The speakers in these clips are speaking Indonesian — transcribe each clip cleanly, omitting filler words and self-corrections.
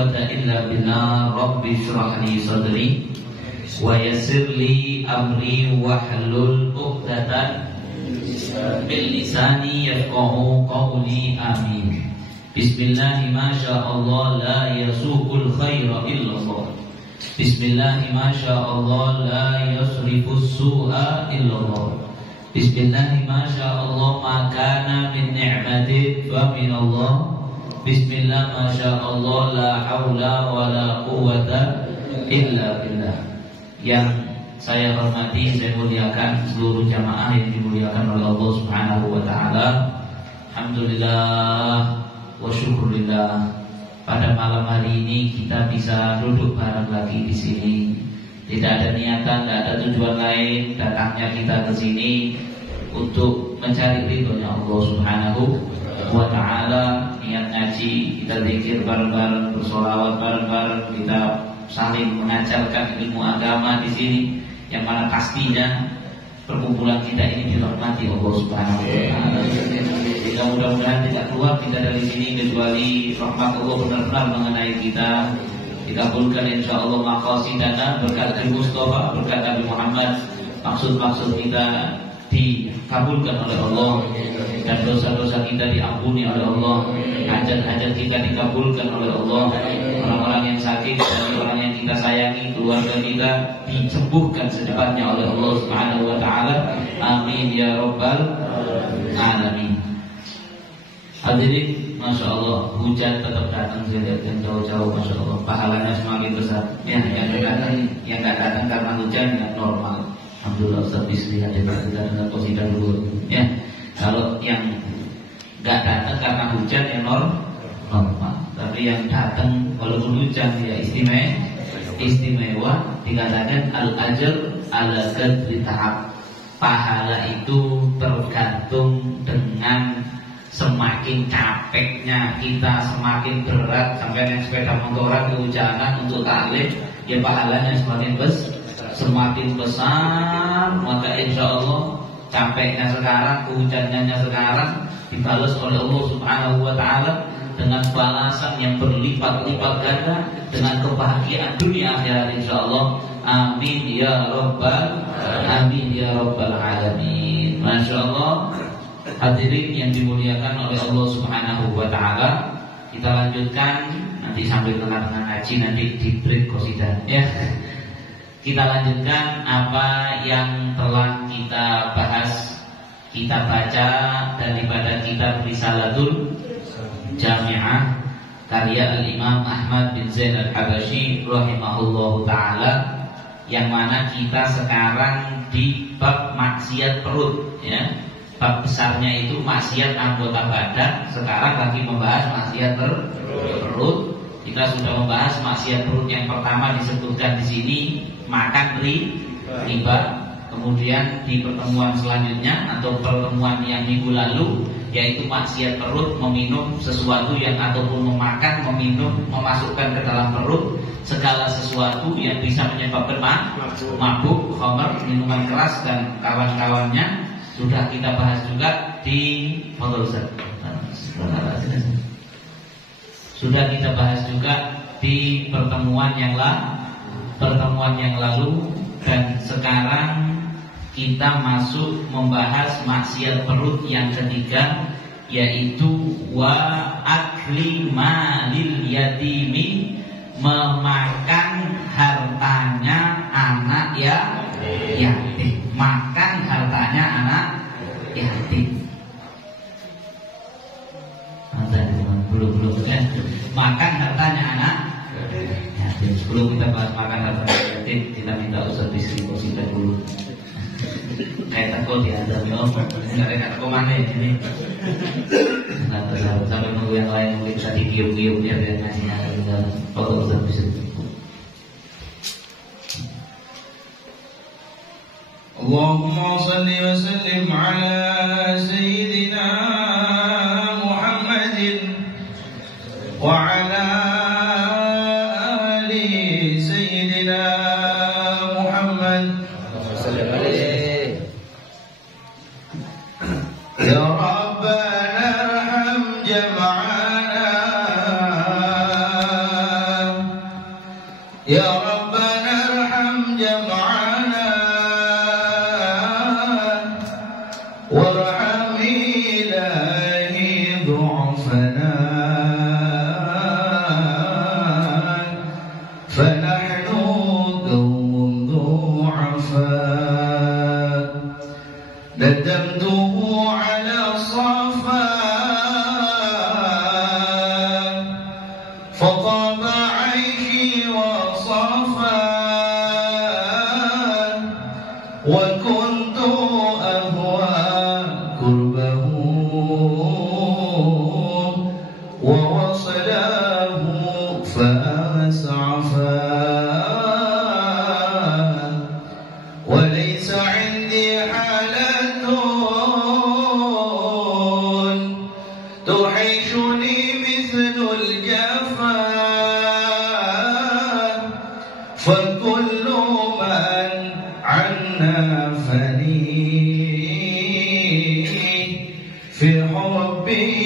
quwwata illa billah. Rabbi shrah li sadri wa yassir li amri wahlul 'uqdatam min lisani yafqahu qawli. Amin. Bismillah, masyaallah, la yasuqul khaira illallah. Bismillah, masyaallah, la yasrifus su'a illallah. Bismillah, masyaallah, makana min ni'matin fa minallah. Bismillah, masyaallah, la haula wa la quwwata illa billah. Yang saya hormati, saya muliakan seluruh jamaah yang dimuliakan oleh Allah Subhanahu wa taala. Alhamdulillah wa syukurillah, pada malam hari ini kita bisa duduk bareng lagi di sini. Tidak ada niatan, tidak ada tujuan lain datangnya kita ke sini untuk mencari ridhonya Allah Subhanahu wa taala. Niat ngaji, kita zikir bareng-bareng, bersolawat bareng-bareng, kita saling mengajarkan ilmu agama di sini, yang mana pastinya perkumpulan kita ini dirahmati Allah Subhanahu wa taala. Jika mudah-mudahan tidak keluar kita dari sini kecuali rahmat Allah benar-benar mengenai kita. Dikabulkan insyaallah maqasidana, berkat Nabi Mustafa, berkat Nabi Muhammad, maksud-maksud kita dikabulkan oleh Allah, dan dosa-dosa kita diampuni oleh Allah, hajat-hajat kita dikabulkan oleh Allah, orang-orang yang sakit dan orang yang kita sayangi, keluarga kita disembuhkan secepatnya oleh Allah Subhanahu wa taala. Amin ya rabbal alamin. Hadirin, masya Allah, hujan tetap datang, saya lihat yang jauh-jauh, masya Allah, pahalanya semakin besar. Ya, yang nggak datang karena hujan ya normal. Alhamdulillah, Ustaz Bisri ada kita dengan qasidah dulu. Ya, kalau yang nggak datang karena hujan ya normal. Tapi yang datang walaupun hujan ya istimewa. Dikatakan al-ajr ala qadri ta'ab. Pahala itu tergantung dengan semakin capeknya kita, semakin berat, sampai naik sepeda motoran kehujanan untuk taklim, ya pahalanya semakin besar. Maka insya Allah capeknya sekarang, kehujanannya sekarang dibalas oleh Allah Subhanahu wa taala dengan balasan yang berlipat-lipat ganda, dengan kebahagiaan dunia akhirat insya Allah. Amin ya rabbal alamin. Masya Allah. Hadirin yang dimuliakan oleh Allah Subhanahu wa taala, kita lanjutkan nanti sambil tengah-tengah ngaji, nanti di break qasidah ya. Kita lanjutkan apa yang telah kita bahas, kita baca daripada kitab Risalatul Jami'ah karya Al-Imam Ahmad bin Zain Al-Habashi rahimahullahu taala, yang mana kita sekarang di bab maksiat perut ya. Bab besarnya itu maksiat anggota badan, sekarang lagi membahas maksiat perut. Kita sudah membahas maksiat perut yang pertama disebutkan di sini, makan riba. Kemudian di pertemuan selanjutnya atau pertemuan yang minggu lalu, yaitu maksiat perut, meminum sesuatu yang ataupun memakan, meminum, memasukkan ke dalam perut segala sesuatu yang bisa menyebabkan mabuk, khamr, minuman keras dan kawan-kawannya. Sudah kita bahas juga di Sudah kita bahas juga di pertemuan yang lalu, dan sekarang kita masuk membahas maksiat perut yang ketiga, yaitu wa akli malil yatimi, memakan hartanya anak yatim. Makan hartanya anak yatim. Belum makan hartanya anak yatim. Sebelum kita bahas makan hartanya yatim, kita minta Ustaz Bisri qasidah dulu. Kayak takut diazab ya Om. Enggak ada kemana ya ini. Sampai nunggu yang lain mungkin bisa digium-gium dia biar ngasihnya. Kalau Ustaz Bisri. Allahumma salli wa sallim ala sayyidina Muhammadin wa ala ali sayyidina Muhammad. Ya Rabbana arham jam'ana يا ربنا ارحم جمعنا وارحم إلهي ضعفنا فنحن قوم ضعفاء ندمته على الصفاء فطاب عيشي وصفاء وكنت أهوى قربه ووصله فأسعفا وليس عندي حالة تحيشني مثل الجفا فكل من عنا فني في حبه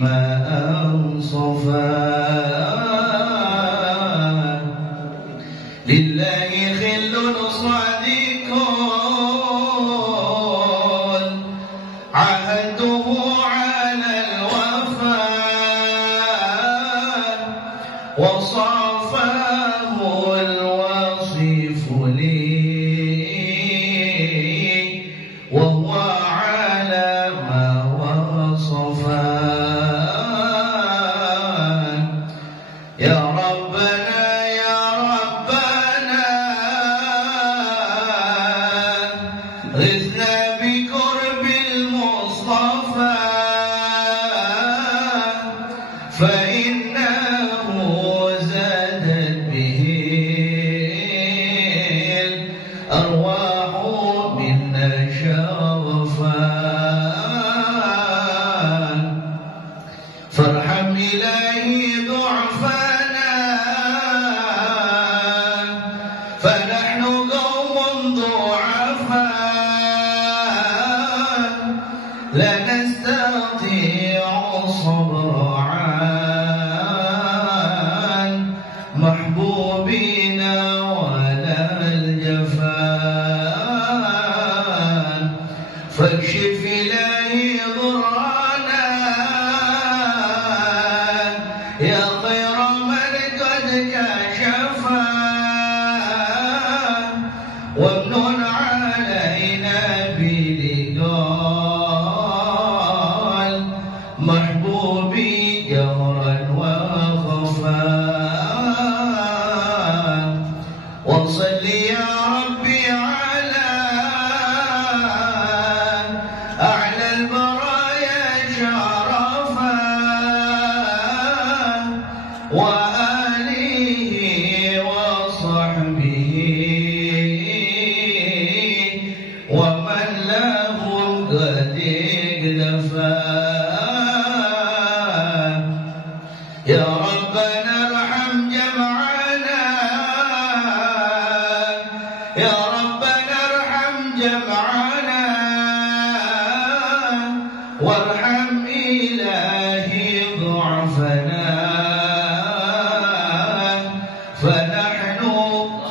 ما أنصفا لله خل صادق عهده على الوفاء وصافاه الوصيف لي وهو على ما وصفا يا ربنا يا ربنا غثنا بقرب المصطفى فإنه زادت به الأرواح منا شرفا فارحم إلهي ضعفنا فنحن قوم ضعفاء لا نستطيع الصبر عن محبوبنا ولا الجفاء فاكشف إلهي ضرنا يا خير من قد كشفا وامنن علينا بلقاء المحبوب جهرا وخفا وصل يا ربي على أعلى البرايا شرفا وآله وصحبه ومن لهم قد اكتفى يا ربنا ارحم جمعنا يا ربنا ارحم جمعنا وارحم إلهي ضعفنا فنحن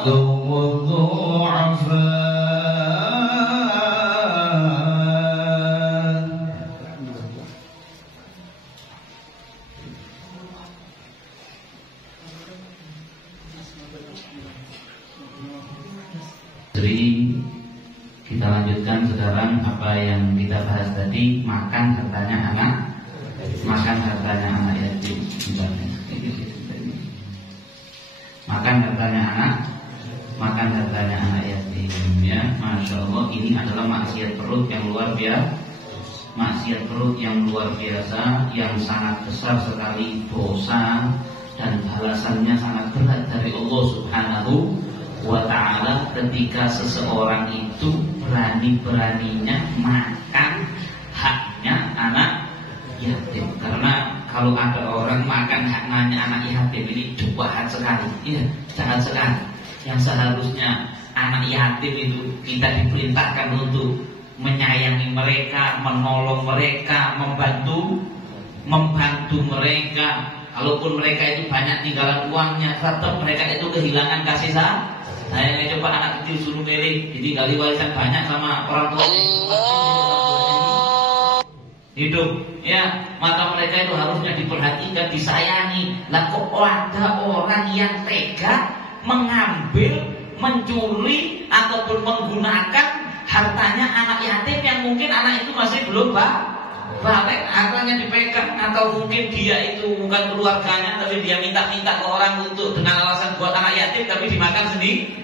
قوم ضعفاء Jadi kita lanjutkan sekarang apa yang kita bahas tadi, makan hartanya anak, makan hartanya anak yatim. Makan hartanya anak, makan hartanya anak yatim. Ya, masya Allah, ini adalah maksiat perut yang luar biasa, maksiat perut yang luar biasa, yang sangat besar sekali dosa dan balasannya sangat berat dari Allah Subhanahu wa ta'ala ketika seseorang itu berani-beraninya makan haknya anak yatim. Karena kalau ada orang makan haknya anak yatim ini jahat sekali, iya, jahat sekali. Yang seharusnya anak yatim itu kita diperintahkan untuk menyayangi mereka, menolong mereka, membantu mereka, Kalaupun mereka itu banyak tinggalan uangnya, tetap mereka itu kehilangan kasih sayang. Coba anak kecil suruh milih, ditinggali warisan banyak sama orang tua hidup, ya maka mereka itu harusnya diperhatikan, disayangi. Lah kok ada orang yang tega mengambil, mencuri ataupun menggunakan hartanya anak yatim yang mungkin anak itu masih belum balik, hartanya dipegang, atau mungkin dia itu bukan keluarganya tapi dia minta-minta ke orang untuk dengan alasan buat anak yatim tapi dimakan sendiri.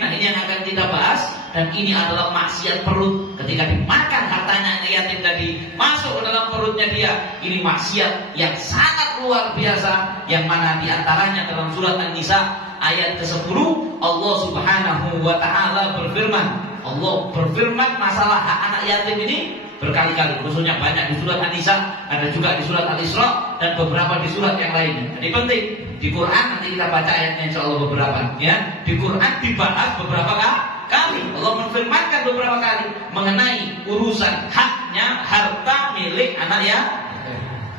Nah ini yang akan kita bahas, dan ini adalah maksiat perut. Ketika dimakan hartanya anak yatim tadi masuk ke dalam perutnya dia, ini maksiat yang sangat luar biasa, yang mana diantaranya dalam surat An-Nisa ayat ke-10 Allah Subhanahu wa ta'ala berfirman. Allah berfirman masalah hak anak yatim ini berkali-kali, khususnya banyak di surat An-Nisa, ada juga di surat Al-Isra, dan beberapa di surat yang lainnya. Jadi penting, di Quran nanti kita baca ayatnya insyaallah beberapa, ya. Di Quran dibahas beberapa kali. Allah menfirmankan beberapa kali mengenai urusan haknya harta milik anak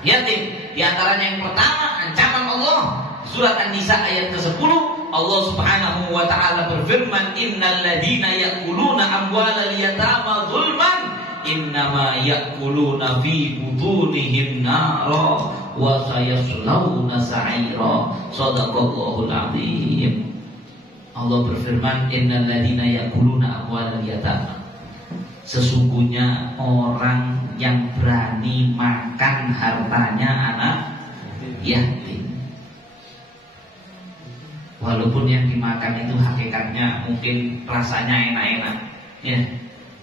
yatim. Di antaranya yang pertama, ancaman Allah, surat An-Nisa ayat ke-10, Allah Subhanahu wa ta'ala berfirman, innal ladzina ya'kuluna amwalal yatama zulman innama ya'kuluna fi butunihim nara wa sayaslawna sa'ira. Shadaqallahul azim. Allah berfirman, innal ladzina ya'kuluna amwalal yatama, sesungguhnya orang yang berani makan hartanya anak yatim. Walaupun yang dimakan itu hakikatnya mungkin rasanya enak-enak, ya.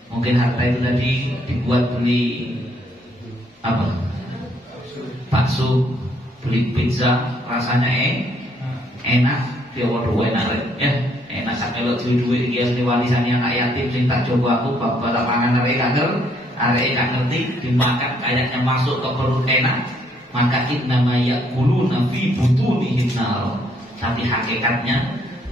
Mungkin harta itu tadi dibuat beli apa? Bakso, beli pizza, rasanya enak, dia waduh enak, ya. Enak sakelo duwe-duwe iki asli warisan anak yatim sing tak coba aku bab-bab pangan arek gak ngerti dimakan kayaknya masuk ke perut enak, maka innama ya'kuluna fi butunihim nar. Tapi hakikatnya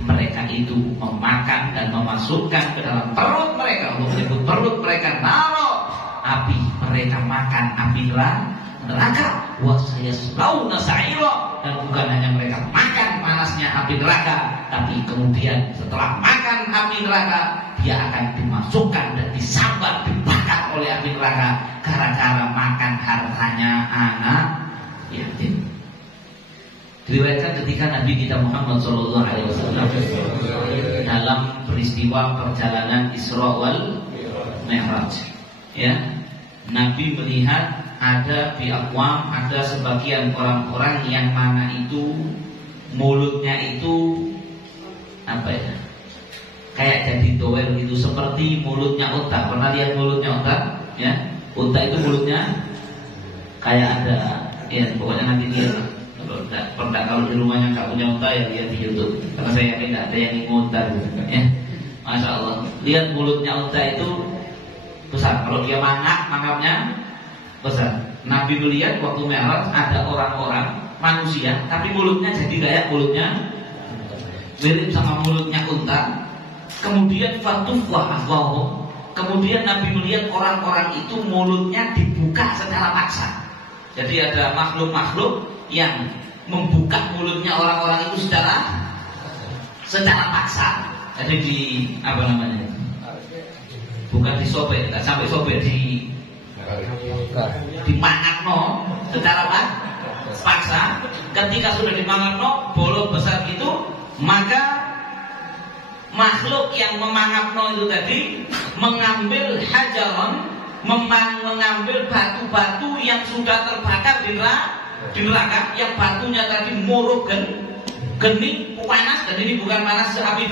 mereka itu memakan dan memasukkan ke dalam perut mereka, menyebut perut mereka naro, api. Mereka makan api neraka. Wa sayaslawna sa'ira, dan bukan hanya mereka makan panasnya api neraka, tapi kemudian setelah makan api neraka dia akan dimasukkan dan disambar, dibakar oleh api neraka gara-gara makan hartanya anak yatim. Diriwayatkan ketika Nabi kita Muhammad SAW dalam peristiwa perjalanan Isra wal Mi'raj, ya, Nabi melihat ada biaqwam, ada sebagian orang-orang yang mana itu mulutnya itu apa ya, kayak jadi doer gitu, seperti mulutnya unta. Pernah lihat mulutnya unta? Ya, unta itu mulutnya kayak ada, ya pokoknya nanti lihat. Kalau di rumahnya nggak punya unta ya lihat di YouTube, karena saya yakin nggak ada yang ingin unta gitu, ya. Masya Allah, lihat mulutnya unta itu besar. Kalau dia mangapnya besar. Nabi melihat waktu Mi'raj ada orang-orang manusia, tapi mulutnya jadi kayak mulutnya mirip sama mulutnya unta. Kemudian fatufwa afwahum. Kemudian Nabi melihat orang-orang itu mulutnya dibuka secara paksa. Jadi ada makhluk-makhluk yang membuka mulutnya orang-orang itu secara paksa. Jadi di apa namanya? Bukan disobek, tidak sampai sobek, dimangapno secara paksa. Ketika sudah dimangapno bolong besar itu, maka makhluk yang memangapno itu tadi mengambil hajaron, mengambil batu-batu yang sudah terbakar di neraka, yang batunya tadi muruk geni panas, dan ini bukan panas api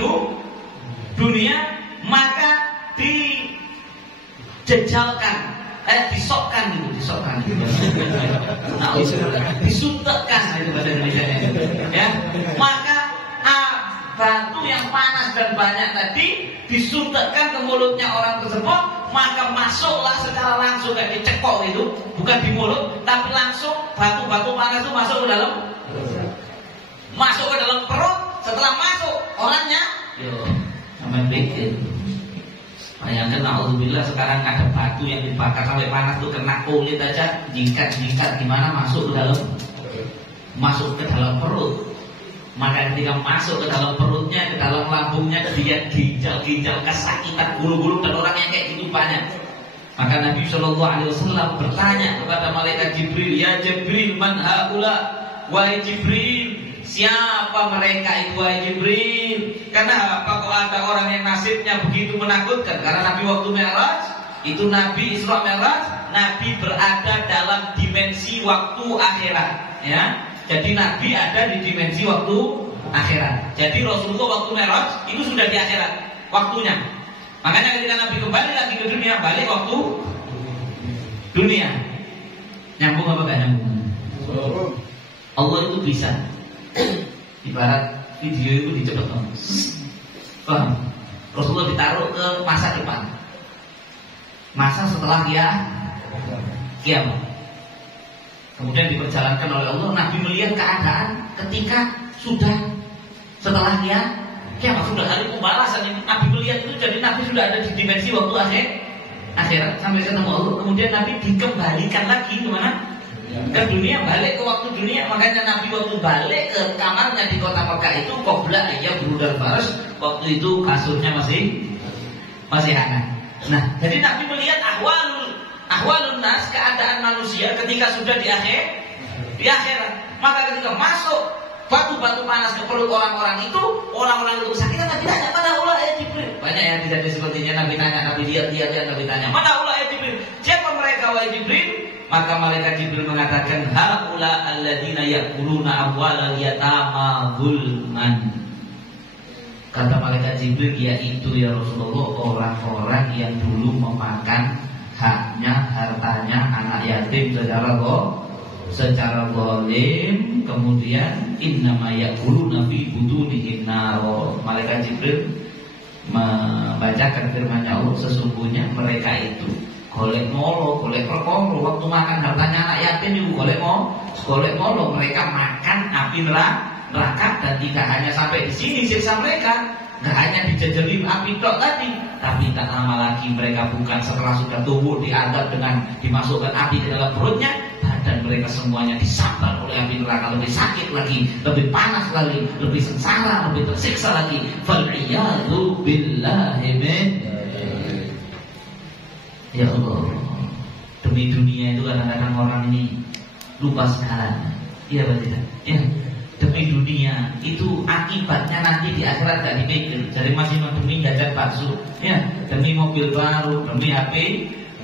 dunia, maka dijejalkan, disokkan, nah, disuntikkan itu bahasa Indonesianya, ya. Maka batu yang panas dan banyak tadi disuntikkan ke mulutnya orang tersebut, maka masuklah secara langsung, kayak dicekok itu, bukan di mulut, tapi langsung batu-batu panas itu masuk ke dalam perut. Setelah masuk orangnya, sampai pikir, bayangkan na'udzubillah sekarang ada batu yang dibakar sampai panas tuh kena kulit aja, jingkat gimana masuk ke masuk ke dalam perut. Maka ketika masuk ke dalam perutnya, ke dalam lambungnya, dia ginjal-ginjal kesakitan, gulu-gulu, dan orang yang kayak gitu banyak. Maka Nabi SAW bertanya kepada malaikat Jibril, ya Jibril, man haula? Wahai Jibril, siapa mereka itu wahai Jibril? Karena apa kok ada orang yang nasibnya begitu menakutkan? Karena Nabi waktu Mi'raj, itu Nabi Isra Mi'raj, Nabi berada dalam dimensi waktu akhirat, ya. Jadi Nabi ada di dimensi waktu akhirat. Jadi Rasulullah waktu Mi'raj itu sudah di akhirat waktunya. Makanya ketika Nabi kembali lagi ke dunia, balik waktu dunia. Nyambung apa gak nyambung? Allah itu bisa. Ibarat video itu dicepetkan. Rasulullah ditaruh ke masa depan, masa setelah dia kiamat. Kemudian diperjalankan oleh Allah. Nabi melihat keadaan ketika sudah setelah dia kiamat, sudah hari pembalasan ini. Nabi melihat itu, jadi Nabi sudah ada di dimensi waktu akhirat sampai ketemu Allah. Kemudian Nabi dikembalikan lagi kemana? Ke dunia, balik ke waktu dunia. Makanya Nabi waktu balik ke kamarnya di kota Mekah itu qabla ya berudar faras, waktu itu kasurnya masih hangat. Nah, jadi Nabi melihat ahwalun nas, keadaan manusia ketika sudah di akhirat. Maka ketika masuk batu-batu panas ke perut orang-orang itu kesakitan. Nabi tanya, mana ulah ya Jibril? Banyak yang tidak sepertinya Nabi tanya, Nabi lihat Nabi tanya, mana ulah ya Jibril? Siapa mereka wahai Jibril? Maka malaikat Jibril mengatakan, haula alladzina ya'kuluna amwalal yatama zulman. Kata malaikat Jibril, yaitu ya Rasulullah, orang-orang yang dulu memakan haknya, hartanya anak yatim secara zalim, kemudian innama ya'kuluna fi butunihim nar. Malaikat Jibril membacakan firman-Nya Allah, sesungguhnya mereka itu golek molo, golek perkara, waktu makan hartanya anak yatim juga golek molo, mereka makan api neraka. Dan tidak hanya sampai di sini siksa mereka, nggak hanya dijajali api tok tadi, tapi tak lama lagi mereka bukan setelah sudah tumbuh diadab dengan dimasukkan api ke dalam perutnya, badan mereka semuanya disambar oleh api neraka, lebih sakit lagi, lebih panas lagi, lebih sengsara, lebih tersiksa lagi. Fal'iyadzu billahi min. Ya Allah, demi dunia itu kadang-kadang orang ini lupa segalanya. Iya betul tidak? Ya, demi dunia itu akibatnya nanti di akhirat gak dipikir. Jadi masih demi jajan bakso, ya, demi mobil baru, demi HP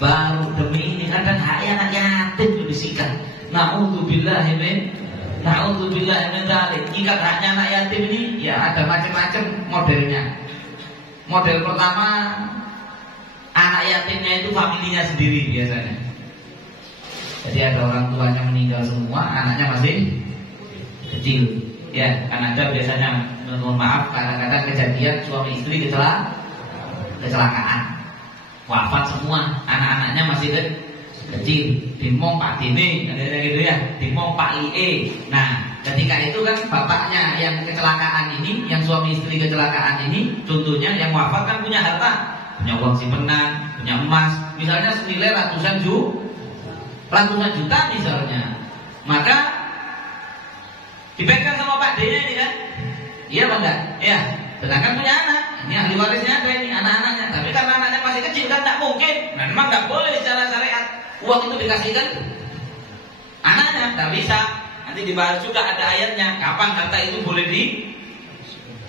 baru, demi ini kadang hak anak yatim itu disikat. Na'udzubillahi min dzalik. Jika haknya anak yatim ini, ya ada macam-macam modelnya. Model pertama, anak yatimnya itu familinya sendiri biasanya. Jadi ada orang tuanya meninggal semua, anaknya masih kecil. Ya, kan ada biasanya, mohon maaf, kadang-kadang kejadian suami istri kecelakaan, wafat semua, anak-anaknya masih kecil. Dimong Pak Dini, ada gitu ya, dimong Pak Lie. Nah, ketika itu kan bapaknya yang kecelakaan ini, yang suami istri kecelakaan ini, contohnya yang wafat kan punya harta, punya uang simpenan, punya emas, misalnya senilai ratusan juta misalnya. Maka dipegang sama Pak D ini kan, iya apa enggak? Iya. Sedangkan punya anak, ini ahli warisnya ada ini, anak-anaknya. Tapi karena anaknya masih kecil kan tidak mungkin. Nah, memang tidak boleh secara syariat uang itu dikasihkan anaknya, tidak bisa. Nanti dibahas juga ada ayatnya, kapan harta itu boleh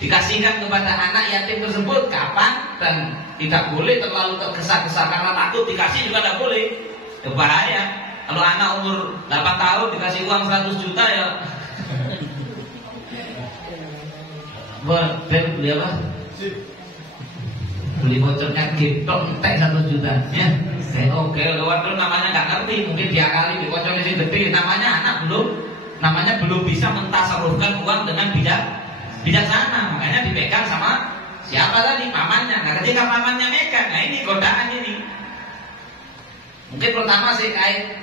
dikasihkan kepada anak yatim tersebut, kapan, dan tidak boleh terlalu tergesa-gesa karena takut dikasih juga tidak boleh. Bahaya. Kalau anak umur 8 tahun dikasih uang 100 juta ya beli apa? Beli bocornya gitu, entek 100 juta ya. Oke, lewat terus namanya nggak ngerti, mungkin diakali di bocornya sih gede. Namanya belum bisa mentasarufkan uang dengan bijaksana. Makanya dipegang sama siapa tadi? Pamannya. Nah, ketika pamannya megang, nah ini godaan ini. Mungkin pertama sih kait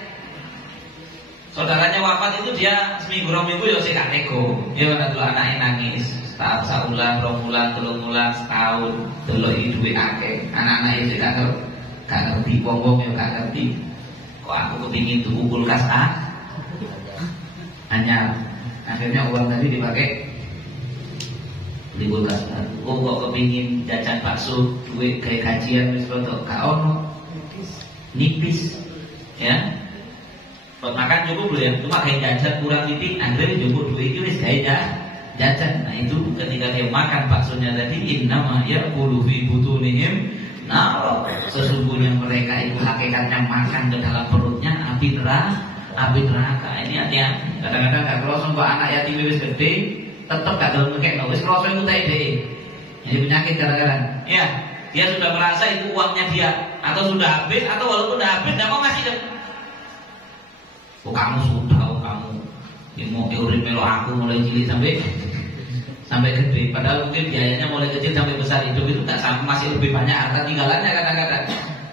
saudaranya wafat itu dia seminggu 2 minggu ya sih gak nego. Ya ada dulu anaknya nangis. Saulan, 2 bulan, 3 bulan, setahun, delok iki duwe akeh. Anak-anak itu gak ngerti, wong-wong ya gak ngerti. Kok aku kepingin tuku kulkas anyar. Akhirnya uang tadi dipakai beli kulkas. Oh kok kepingin jajan bakso, duit kayak kajian wis rodok gak ono. Nipis. Ya. Buat makan cukup loh ya, cuma kayak jajan kurang titik, akhirnya cukup duit itu wis jajan. Nah itu ketika dia makan baksonya tadi, innama yaqulu fi butunihim nar. Sesungguhnya mereka itu hakikatnya makan ke dalam perutnya api neraka. Ini hati-hati. Kadang-kadang gak kerasa kok anak yatim wis gede, tetep gak gelem ngekek, wis kerasa iku teh dhewe. Jadi penyakit kadang-kadang. Ya, dia sudah merasa itu uangnya dia, atau sudah habis, atau walaupun sudah habis gak mau ngasih kan. Oh kamu sudah, kamu mau urip melo aku mulai cilik sampai gede. Padahal mungkin biayanya mulai kecil sampai besar, hidup itu tak sama, masih lebih banyak harta tinggalannya kadang-kadang.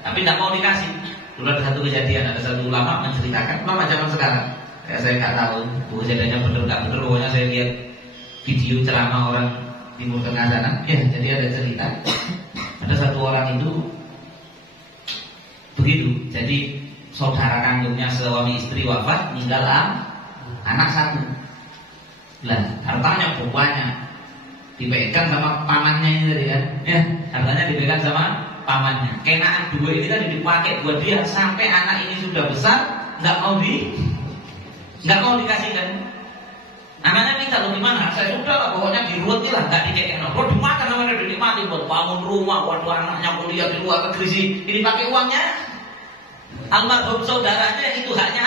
Tapi tidak mau dikasih. Dulu ada satu kejadian, ada satu ulama menceritakan, ulama zaman sekarang. Ya, saya nggak tahu kejadiannya benar nggak benar. Pokoknya saya lihat video ceramah orang Timur Tengah sana. Ya, jadi ada cerita. Ada satu orang itu begitu. Jadi saudara kandungnya suami istri wafat, meninggal anak satu. Lah, hartanya banyak dipegang sama pamannya ini tadi kan. Ya, hartanya dipegang sama pamannya. Kenaan dua ini kan dipakai buat dia sampai anak ini sudah besar, nggak mau dikasihkan. Anaknya minta lo gimana? Saya sudah lah, pokoknya diruti lah, nggak dikekek. Kalau dimakan namanya dinikmati buat bangun rumah, waduh anaknya kuliah di luar negeri sih, ini pakai uangnya. Almarhum saudaranya itu haknya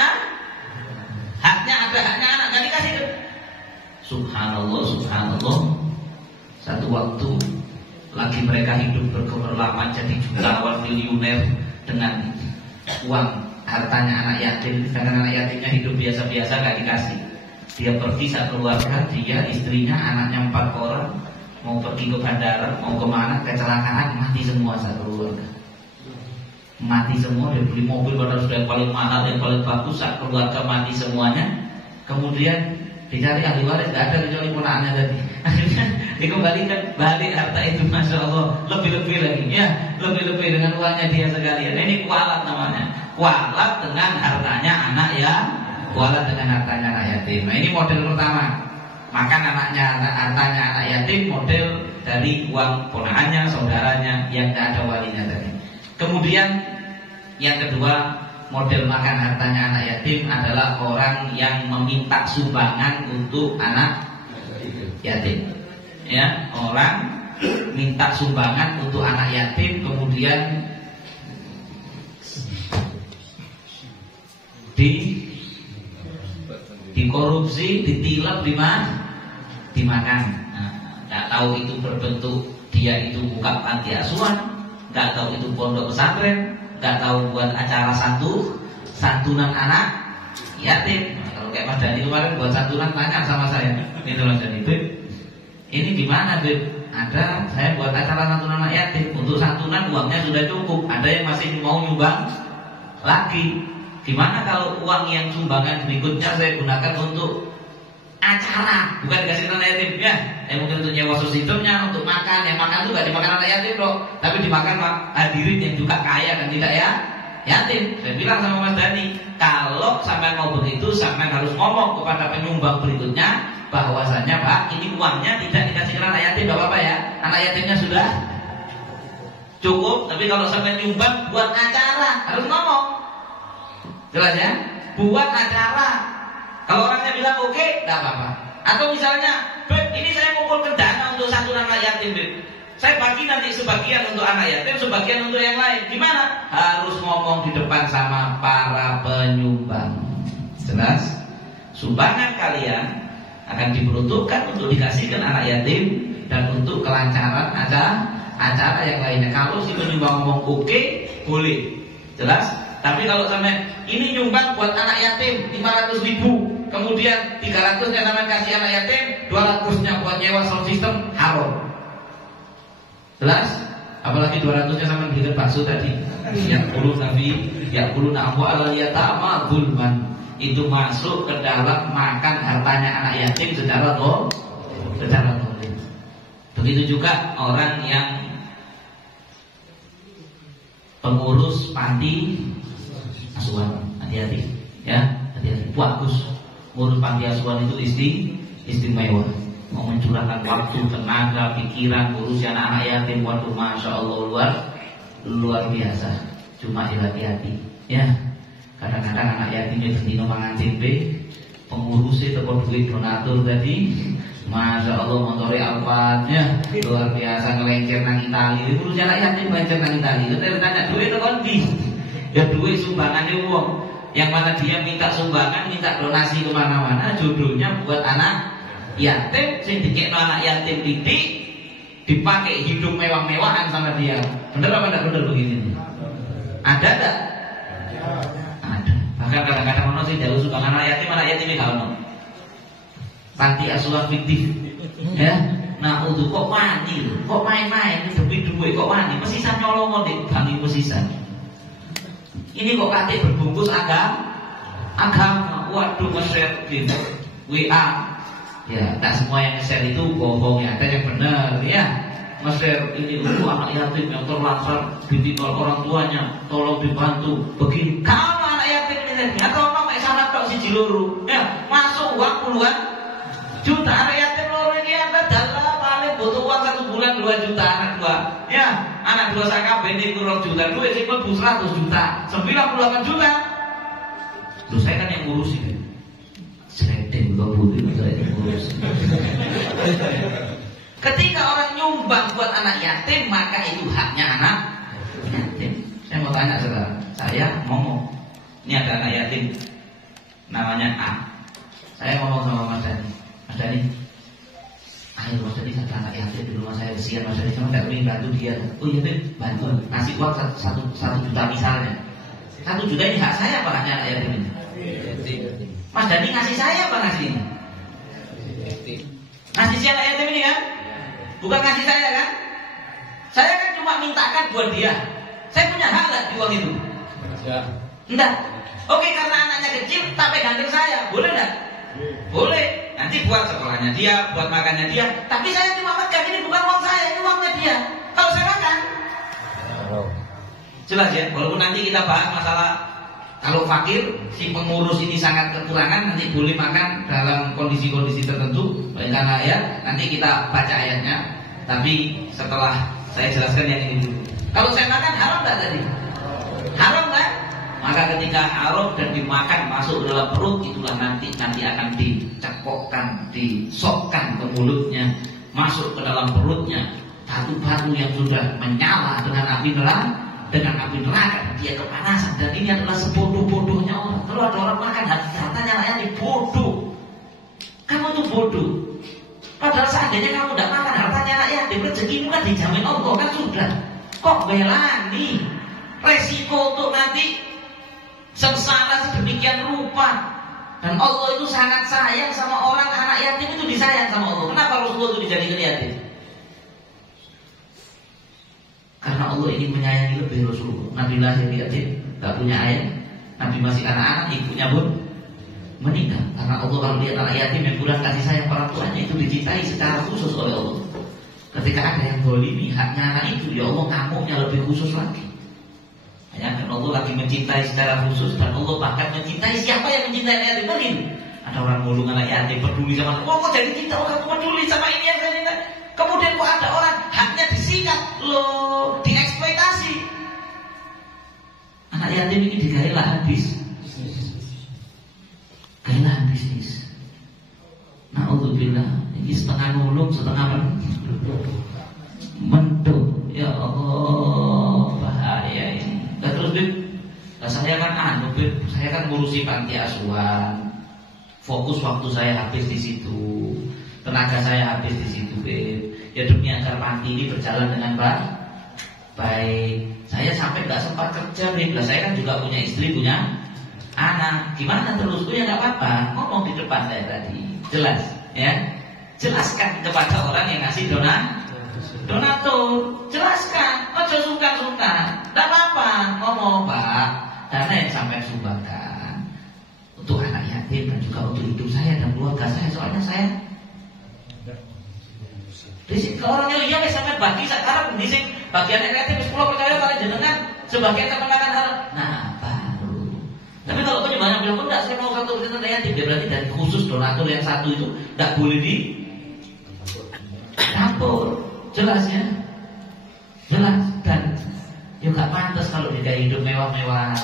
ada haknya anak, nggak dikasihkan. Subhanallah. Satu waktu lagi mereka hidup bergemerlapan jadi jutawan miliuner dengan uang hartanya anak yatim. Sedangkan anak yatimnya hidup biasa-biasa gak dikasih. Dia pergi satu keluarga, dia, istrinya, anaknya 4 orang mau pergi ke bandara, mau kemana, kecelakaan, mati semua satu keluarga. Mati semua, dia beli mobil padahal sudah yang paling mahal, yang paling bagus, saat keluarga mati semuanya. Kemudian dicari ahli waris, gak ada kecuali ponakannya tadi. Akhirnya dikembalikan balik harta itu, masya Allah, lebih-lebih lagi, ya, lebih-lebih dengan uangnya dia sekalian. Ini kualat namanya, kualat dengan hartanya anak ya, kualat dengan hartanya anak yatim. Nah ini model pertama, makan hartanya anak yatim, model dari uang ponakannya, saudaranya yang gak ada walinya tadi. Kemudian yang kedua, model makan hartanya anak yatim adalah orang yang meminta sumbangan untuk anak yatim. Ya, orang minta sumbangan untuk anak yatim, kemudian dikorupsi, ditilap, dimakan. Nah, nggak tahu itu berbentuk dia itu buka panti asuhan, nggak tahu itu pondok pesantren, nggak tahu buat acara santunan anak yatim. Nah, kalau kayak Mas Dhani kemarin buat santunan, tanya sama saya, itu Mas Dhani, ini gimana Beb? Ada, saya buat acara santunan anak yatim. Untuk santunan uangnya sudah cukup, ada yang masih mau nyumbang lagi. Gimana kalau uang yang sumbangan berikutnya saya gunakan untuk acara, bukan dikasih anak yatim ya? Mungkin untuk nyewa sistemnya, untuk makan. Yang makan itu gak dimakan anak yatim loh, tapi dimakan hadirin yang juga kaya dan tidak ya yatim. Saya bilang sama Mas Dhani, kalau sampai mau begitu, sampai harus ngomong kepada penyumbang berikutnya bahwasanya Pak, ini uangnya tidak dikasih ke anak yatim, gak apa-apa ya, anak yatimnya sudah cukup. Tapi kalau sampai nyumbang buat acara, harus ngomong jelas ya, buat acara. Kalau orangnya bilang oke, gak apa-apa. Atau misalnya, Beb, ini saya ngumpulkan dana untuk santunan anak yatim, Beb, saya bagi nanti sebagian untuk anak yatim, sebagian untuk yang lain. Gimana? Harus ngomong di depan sama para penyumbang. Jelas? Sumbangan kalian akan diperuntukkan untuk dikasihkan anak yatim dan untuk kelancaran acara yang lainnya. Kalau si penyumbang ngomong oke, boleh. Jelas? Tapi kalau sampai ini nyumbang buat anak yatim 500.000, kemudian 300-nya sampai kasih anak yatim, 200-nya buat nyewa sound system, haram. Jelas? Apalagi 200-nya sampai belikan bakso tadi. Yang puluh namu ala yatama zulman. Itu masuk ke dalam makan hartanya anak yatim secara zalim. Begitu juga orang yang pengurus panti asuhan, hati-hati ya, hati-hati. Bagus ngurus panti asuhan itu istimewa. Mau mencurahkan waktu, tenaga, pikiran, ngurus anak-anak yatim, waduh masya Allah luar biasa. Cuma hati-hati, ya. Kadang-kadang anak yatim itu dino mangan tempe, pengurusnya teko duit donatur tadi, masya Allah motori alfatnya luar biasa ngelengker nang Itali. Ngurus anak yatim ngelengker nang Itali. Kita tanya duit teko ndi? Ya duit sumbangannya wong. Yang mana dia minta sumbangan, minta donasi kemana-mana, jodohnya buat anak yatim, sing dikekno anak yatim didik, dipakai hidup mewah-mewahan sama dia. Bener apa enggak bener begini? Ada enggak? Ada. Bahkan kadang-kadang ono sing jauh sumbangan anak yatim ini kalau panti asuhan fiktif, ya. Nah, untuk kok wani, kok main-main demi duit kok wani, mesisan nyolong di bangi mesisan. Ini kok katik berbungkus agama, waduh nge-share di WA. Ya, tak semua yang nge-share itu bohong ya, ada yang benar ya. Nge-share ini untuk anak yatim yang terlantar ditinggal orang tuanya, tolong dibantu. Begini, kalau anak yatim ini atau orang kayak syarat tok siji loro, ya, masuk uang puluhan juta. Anak yatim loro ini ada dalam paling butuh uang 1 bulan 2 juta anak 2. Ya, anak 2 sakab ini kurang juta, duit sing mlebu 100 juta, 98 juta. Loh, saya kan yang ngurusin. Sedeng kok putih saya yang ngurusin. Ketika orang nyumbang buat anak yatim, maka itu haknya anak yatim. Saya mau tanya sekarang, saya ngomong, ini ada anak yatim namanya A. Saya ngomong sama Mas Dhani, ayo Mas Dhani, ada anak yatim di rumah saya, kesian Mas Dhani, sama tidak ingin bantu dia. Oh iya Beb, bantu, ngasih uang 1 juta misalnya. 1 juta ini hak saya apa haknya anak yatim ini? Mas Dhani ngasih saya apa ngasih ini? Ngasih si anak yatim ini kan? Bukan ngasih saya kan? Saya kan cuma mintakan buat dia. Saya punya hak nggak di uang itu? Enggak. Oke, karena anaknya kecil tak pegang saya, boleh enggak? Boleh. Nanti buat sekolahnya dia, buat makannya dia. Tapi saya cuma pegang, ini bukan uang saya, ini uangnya dia. Kalau saya makan, jelas ya. Walaupun nanti kita bahas masalah kalau fakir, si pengurus ini sangat kekurangan, nanti boleh makan dalam kondisi-kondisi tertentu. Karena ayat, nanti kita baca ayatnya. Tapi setelah saya jelaskan yang ini dulu. Kalau saya makan haram enggak tadi? Haram kan? Maka ketika haram dan dimakan masuk ke dalam perut, itulah nanti akan dicekokkan, disokkan ke mulutnya, masuk ke dalam perutnya batu-batu yang sudah menyala dengan api neraka, dia kepanasan. Dan ini adalah sebodoh-bodohnya orang. Kalau ada orang makan hartanya rakyat, bodoh. Kamu tuh bodoh. Padahal seandainya kamu tidak makan hartanya rakyat, rezekimu kan dijamin Allah kan sudah. Kok belani? Resiko untuk nanti sengsara sedemikian rupa. Dan Allah itu sangat sayang sama orang, anak yatim itu disayang sama Allah. Kenapa Rasulullah itu dijadikan yatim? Karena Allah ingin menyayangi lebih Rasulullah. Nabi lahir yatim, gak punya ayah. Nabi masih anak-anak, ibunya pun meninggal. Karena Allah kalau lihat anak yatim yang kurang kasih sayang orang tuanya, itu dicintai secara khusus oleh Allah. Ketika ada yang dolimi haknya anak itu, ya Allah ngamuknya lebih khusus lagi. Hanya karena Allah lagi mencintai secara khusus, dan Allah bahkan mencintai siapa yang mencintai anak yatim tadi. Ada orang ngulung anak yatim, peduli sama, kok jadi cinta orang peduli sama ini yang saya cinta. Kemudian kok ada orang haknya disikat, loh, dieksploitasi. Anak yatim ini digali lahan bisnis. Gali lahan bisnis. Na'udzubillah, ini setengah nulung, setengah mendung. Ya Allah, bahaya ini. Dan terus saya kan saya kan ngurusi panti asuhan. Fokus waktu saya habis di situ, tenaga saya habis di situ, ya demi agar panti ini berjalan dengan baik. Saya sampai nggak sempat kerja, lah saya kan juga punya istri, punya anak. Gimana terus? Ya nggak apa-apa. Ngomong di depan saya tadi, jelas, ya. Jelaskan kepada orang yang ngasih donatur, jelaskan. Ojo sungkan-sungkan, nggak apa-apa. Ngomong, Pak, dana yang sampai sumbangkan untuk anak yatim dan juga untuk hidup saya dan keluarga saya. Soalnya saya disini orangnya iya sampai bagi sekarang di sini bagian negatif 10% kalian jenengan sebagai kemenangan hal. Nah baru Tapi kalau penyembahnya bilang, enggak, saya mau 1% anak yatim, dia berarti dari khusus donatur yang satu itu enggak boleh di campur. Jelas ya? Jelas. Dan ya gak pantas kalau dia hidup mewah-mewahan.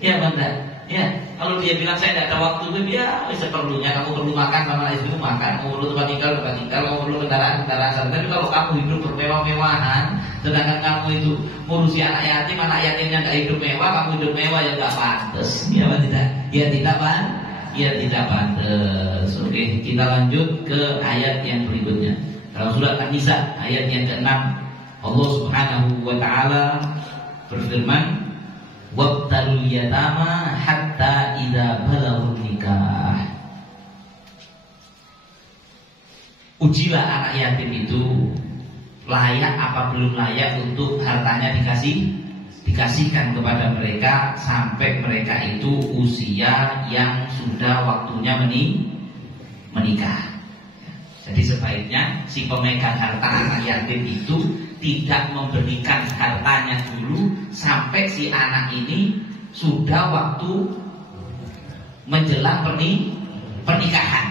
Ya benar. Ya, kalau dia bilang saya tidak ada waktu, ya seperlunya. Kamu perlu makan sama istrimu makan, kamu perlu tempat tinggal, kamu perlu kendaraan. Tapi kalau kamu hidup bermewah-mewahan, sedangkan kamu itu ngurusi anak yatimnya nggak hidup mewah, kamu hidup mewah, ya nggak pantas. Ya apa tidak? Ya tidak tidak pantas. Oke, kita lanjut ke ayat yang berikutnya. Dalam surat An-Nisa ayat yang ke-6, Allah Subhanahu wa taala berfirman, wabtalul yatama hatta idza balaghun nikah. Ujilah anak yatim itu layak apa belum layak untuk hartanya dikasihkan kepada mereka sampai mereka itu usia yang sudah waktunya menikah. Jadi sebaiknya si pemegang harta anak yatim itu tidak memberikan hartanya dulu sampai si anak ini sudah waktu menjelang pernikahan,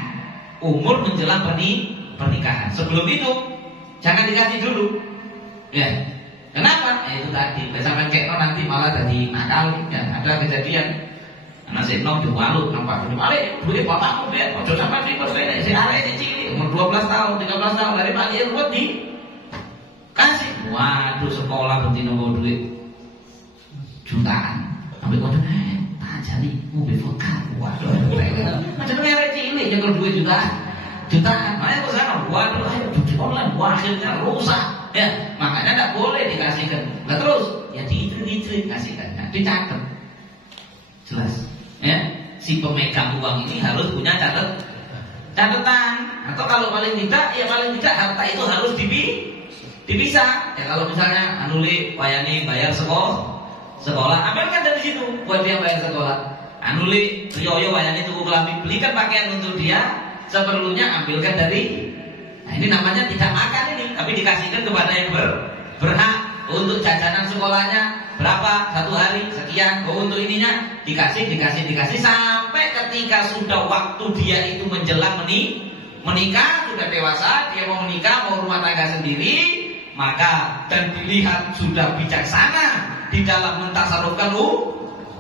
umur menjelang pernikahan. Sebelum itu jangan dikasih dulu. Ya, kenapa? Itu tadi. Sampai kayak nanti malah jadi nakal. Ya, ada kejadian anak si nom diwalut nampak diwalik duit bapakmu dia ojo sampai si persen si arek cilik umur 12 tahun 13 tahun dari pagi ruwet di kasih. Waduh, sekolah betina bawa duit jutaan. Sampai kau tak jadi mobil vokal. Waduh, macam merek cilik jaga duit jutaan. Makanya ke sana, waduh, ayo judi online, akhirnya rusak. Ya, makanya tidak boleh dikasihkan. Nah terus, ya diitrit kasihkan, nah, dicatat. Jelas. Ya, si pemegang uang ini harus punya catatan. Atau kalau paling tidak harta itu harus dipisah. Ya kalau misalnya anuli wayani bayar sekolah, ambilkan dari situ buat dia bayar sekolah. Anuli yoyo wayani tuku kelambi, belikan pakaian untuk dia, seperlunya ambilkan dari. Nah ini namanya tidak makan ini, tapi dikasihkan kepada yang berhak. Untuk jajanan sekolahnya berapa satu hari sekian, untuk ininya dikasih sampai ketika sudah waktu dia itu menjelang menikah, sudah dewasa, dia mau menikah, mau rumah tangga sendiri, maka dan dilihat sudah bijaksana di dalam mentasarufkan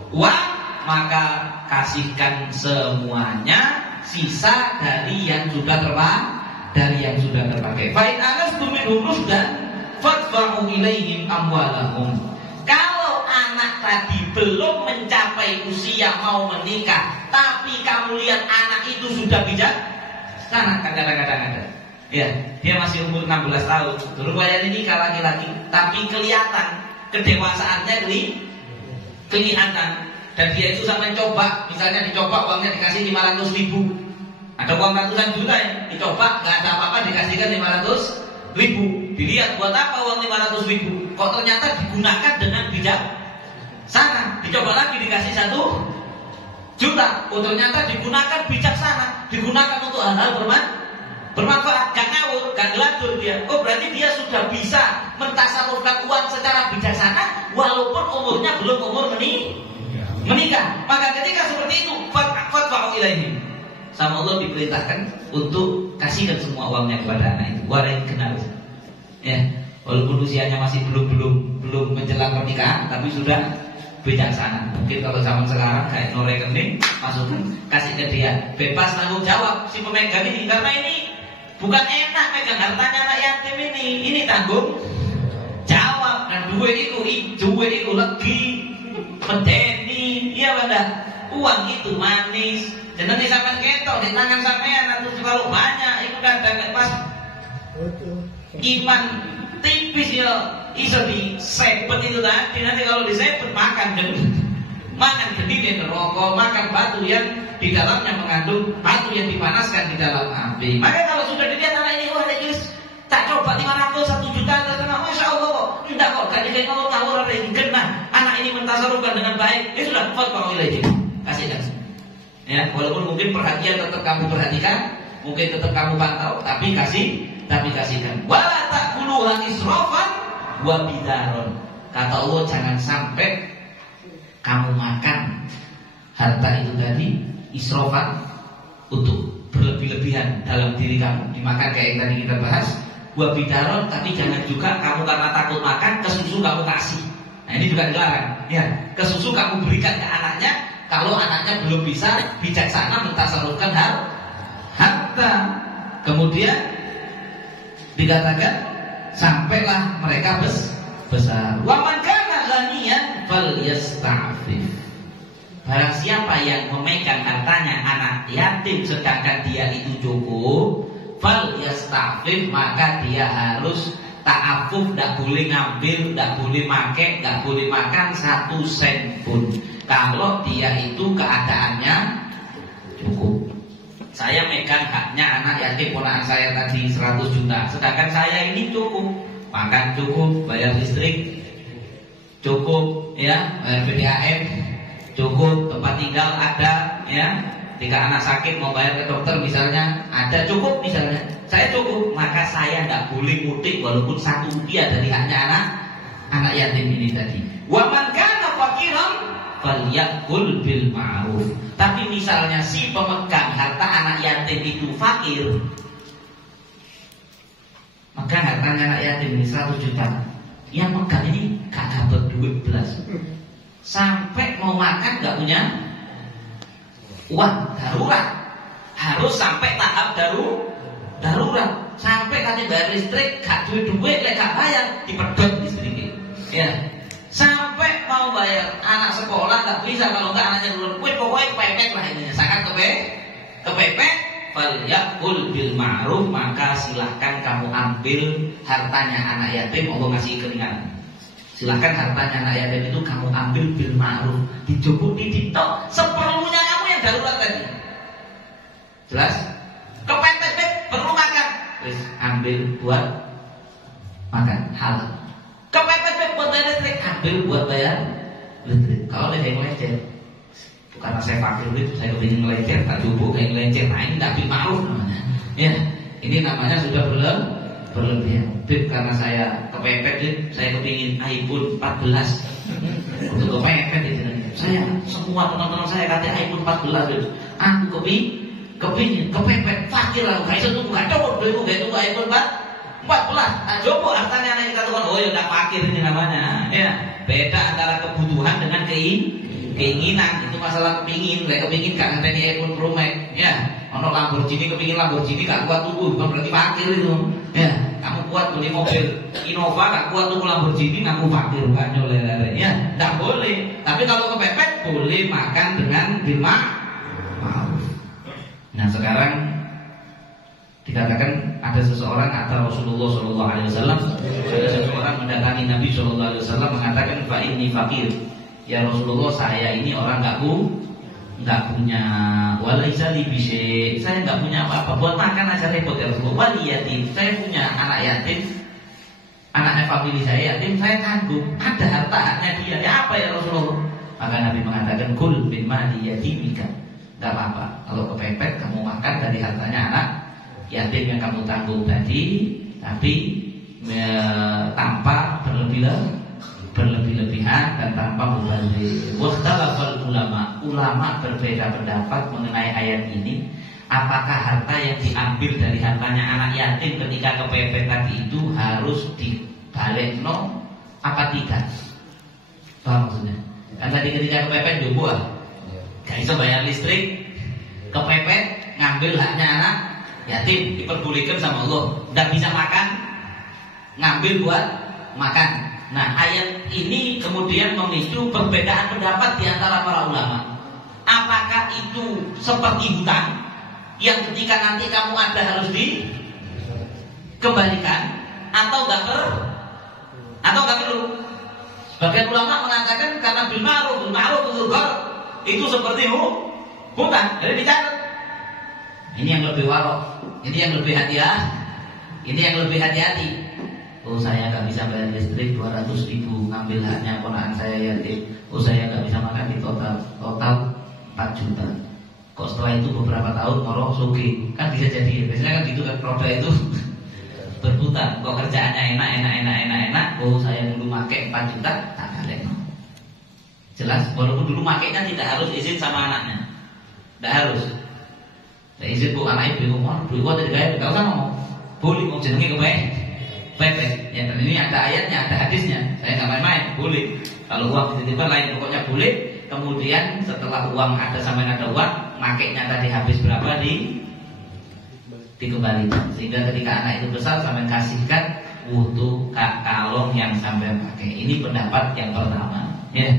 uang, maka kasihkan semuanya, sisa dari yang sudah terpakai. Fa'in anastum minhum rusdan fadfa'u ilaihim amwalahum. Kalau anak tadi belum mencapai usia mau menikah, tapi kamu lihat anak itu sudah bijaksana, kadang-kadang ada. Ya, dia masih umur 16 tahun, turun wayang nikah laki-laki, tapi kelihatan kedewasaannya kelihatan. Dan dia itu sampai coba, misalnya dicoba uangnya dikasih 500.000. Ada uang ratusan juta ya, dicoba nggak ada apa-apa dikasihkan 500.000. Dilihat buat apa uang 500.000? Kok ternyata digunakan dengan bijaksana. Dicoba lagi dikasih 1 juta. Oh ternyata digunakan bijaksana, digunakan untuk hal-hal bermanfaat, gak ngawur, gak ngelatur dia. Oh berarti dia sudah bisa mentasarufkan uang secara bijaksana walaupun umurnya belum umur menikah. Maka ketika seperti itu, fatfa'u ilaihim, sama Allah diperintahkan untuk kasihkan semua uangnya kepada anak itu. Warai kenal. Ya, walaupun usianya masih belum menjelang pernikahan, tapi sudah bijaksana. Mungkin kalau zaman sekarang kayak no rekening, masukkan, kasih ke dia, bebas tanggung jawab si pemegang ini, karena ini bukan enak megang hartanya anak yatim ini tanggung jawab. Dan duit itu lagi medeni, iya pada uang itu manis. Jenenge sampean ketok di tangan sampean atau kalau banyak itu kadang pas iman tipis ya iso disepet itu tadi. Nanti kalau disepet makan gede di rokok, makan batu yang di dalamnya mengandung batu yang dipanaskan di dalam api. Maka kalau sudah dilihat anak ini, wah guys, tak coba 500 1 juta setengah, masya Allah kok tidak kok gak dikasih kalau tahu orang ini kena anak ini mentasarufkan dengan baik, ya sudah fatwa ilaihim, kasihkan. Ya, walaupun mungkin perhatian tetap kamu perhatikan, mungkin tetap kamu pantau, tapi kasihkan. Wala ta'kuluha israfan wa bidaron. Kata Allah, jangan sampai kamu makan harta itu tadi israfan, untuk berlebih-lebihan dalam diri kamu, dimakan kayak yang tadi kita bahas. Wa bidaron, tapi jangan juga kamu karena takut makan ke susu kamu kasih. Nah ini juga dilarang. Ya, ke susu kamu berikan ke anaknya kalau anaknya belum bisa bijaksana mentasarufkan harta. Kemudian dikatakan sampailah mereka besar. Wa man kana ghaniyan falyasta'fif. Barang siapa yang memegang hartanya anak yatim sedangkan dia itu cukup, falyasta'fif, maka dia harus ta'afuf, tidak boleh ngambil, tidak boleh make, tidak boleh makan 1 sen pun kalau dia itu keadaannya cukup. Saya megang haknya anak yatim ponakan saya tadi 100 juta, sedangkan saya ini cukup, makan cukup, bayar listrik cukup, ya, bayar PDAM cukup, tempat tinggal ada, ya, jika anak sakit mau bayar ke dokter misalnya ada, cukup misalnya, saya cukup, maka saya tidak boleh mudik walaupun 1 rupiah dari haknya anak yatim ini tadi. Wa man kana faqiran falyakul bil ma'ruf. Tapi misalnya si pemegang harta anak yatim itu fakir, maka hartanya anak yatim ini 100 juta, yang pegang ini gak dapat duit belas, sampai mau makan gak punya uang darurat, harus sampai tahap darurat, sampai katanya bayar listrik gak duit gak bayar, dipedot listrik, ya. Sampai mau bayar anak sekolah gak bisa, kalau enggak anaknya dulu, pokoknya kepepet lah ini, sangat kepepet. Falyakul bil ma'ruf, maka silahkan kamu ambil hartanya anak yatim, Allah ngasih keringanan. Silahkan hartanya anak yatim itu kamu ambil bil ma'ruf, dicukupi ditok seperlunya kamu yang darurat tadi. Jelas? Kepepet perlu makan, terus ambil buat makan halal. Kepepet buat bayar listrik, ambil buat bayar listrik. Kalau ada yang lecet, karena saya fakir itu, saya ingin melecet, tak cukup kayak melecet. Nah ini tidak bil ma'ruf namanya. Ya, ini namanya sudah berlebihan. Karena saya kepepet, saya kepingin iPhone 14. Untuk kepepet itu, saya semua teman-teman saya kata iPhone 14. Aku kepingin kepepet, fakir lah. Kayak itu bukan cukup dulu, kayak itu iPhone 14. Coba hartanya anak kita tuh, oh ya udah fakir ini namanya. Ya, beda antara kebutuhan dengan keinginan. Itu masalah kepingin. Kayak kepingin gak ngenteni iPhone Pro Max, ya. Ono Lamborghini, kepingin Lamborghini gak kuat tubuh, bukan berarti fakir itu. Ya, kamu kuat beli mobil Innova, gak kuat tubuh Lamborghini, kamu fakir, gak nyoleh-leleh. Ya, gak boleh. Tapi kalau kepepet boleh makan dengan bil ma'ruf. Nah sekarang dikatakan ada seseorang atau Rasulullah SAW, ada seseorang mendatangi Nabi SAW mengatakan, fa inni fakir. Ya Rasulullah, saya ini orang nggak punya, walaisa li bisy, saya nggak punya apa-apa, buat makan aja repot ya Rasulullah. Wali yatim, saya punya anak yatim, anaknya famili saya yatim, saya tanggung, ada hartanya dia. Ya apa ya Rasulullah? Maka Nabi mengatakan, kul min mali yatimika. Nggak apa-apa, kalau kepepet kamu makan dari hartanya anak yatim yang kamu tanggung tadi, tapi tanpa berlebih-lebihan dan tanpa mubazir. Waktalafal ulama berbeda pendapat mengenai ayat ini. Apakah harta yang diambil dari hartanya anak yatim ketika kepepet tadi itu harus dibalikno apa tidak? Paham maksudnya? Kan tadi ketika kepepet jomblo, gak bisa bayar listrik, kepepet ngambil haknya anak yatim, diperbolehkan sama Allah, tidak bisa makan, ngambil buat makan. Nah ayat ini kemudian memicu perbedaan pendapat di antara para ulama. Apakah itu seperti hutang yang ketika nanti kamu ada harus dikembalikan, atau nggak perlu? Sebagian ulama mengatakan karena bil ma'ruf itu seperti hutang, jadi dicatat. Ini yang lebih warok, ini yang lebih hati-hati. Oh saya nggak bisa bayar listrik 200.000, ngambil haknya ponakan saya yatim. Oh saya nggak bisa makan di total 4 juta. Kok setelah itu beberapa tahun moro sugi, kan bisa jadi. Biasanya kan gitu kan, roda itu berputar. Kok kerjaannya enak. Oh saya dulu pakai 4 juta, tak balik. Jelas, walaupun dulu makainya tidak harus izin sama anaknya. Tidak harus. Tidak izin bu anaknya beli rumah, beli rumah dari gaya, tidak usah ngomong. Boleh mau jenenge kepepet. Ya, dan ini ada ayatnya, ada hadisnya. Saya nggak main-main, boleh. Kalau uang dititipkan lain, pokoknya boleh. Kemudian setelah uang ada sampai ada uang, makainya tadi habis berapa dikembalikan. Sehingga ketika anak itu besar sampai kasihkan wudu kalung yang sampai pakai. Ini pendapat yang pertama. Ya.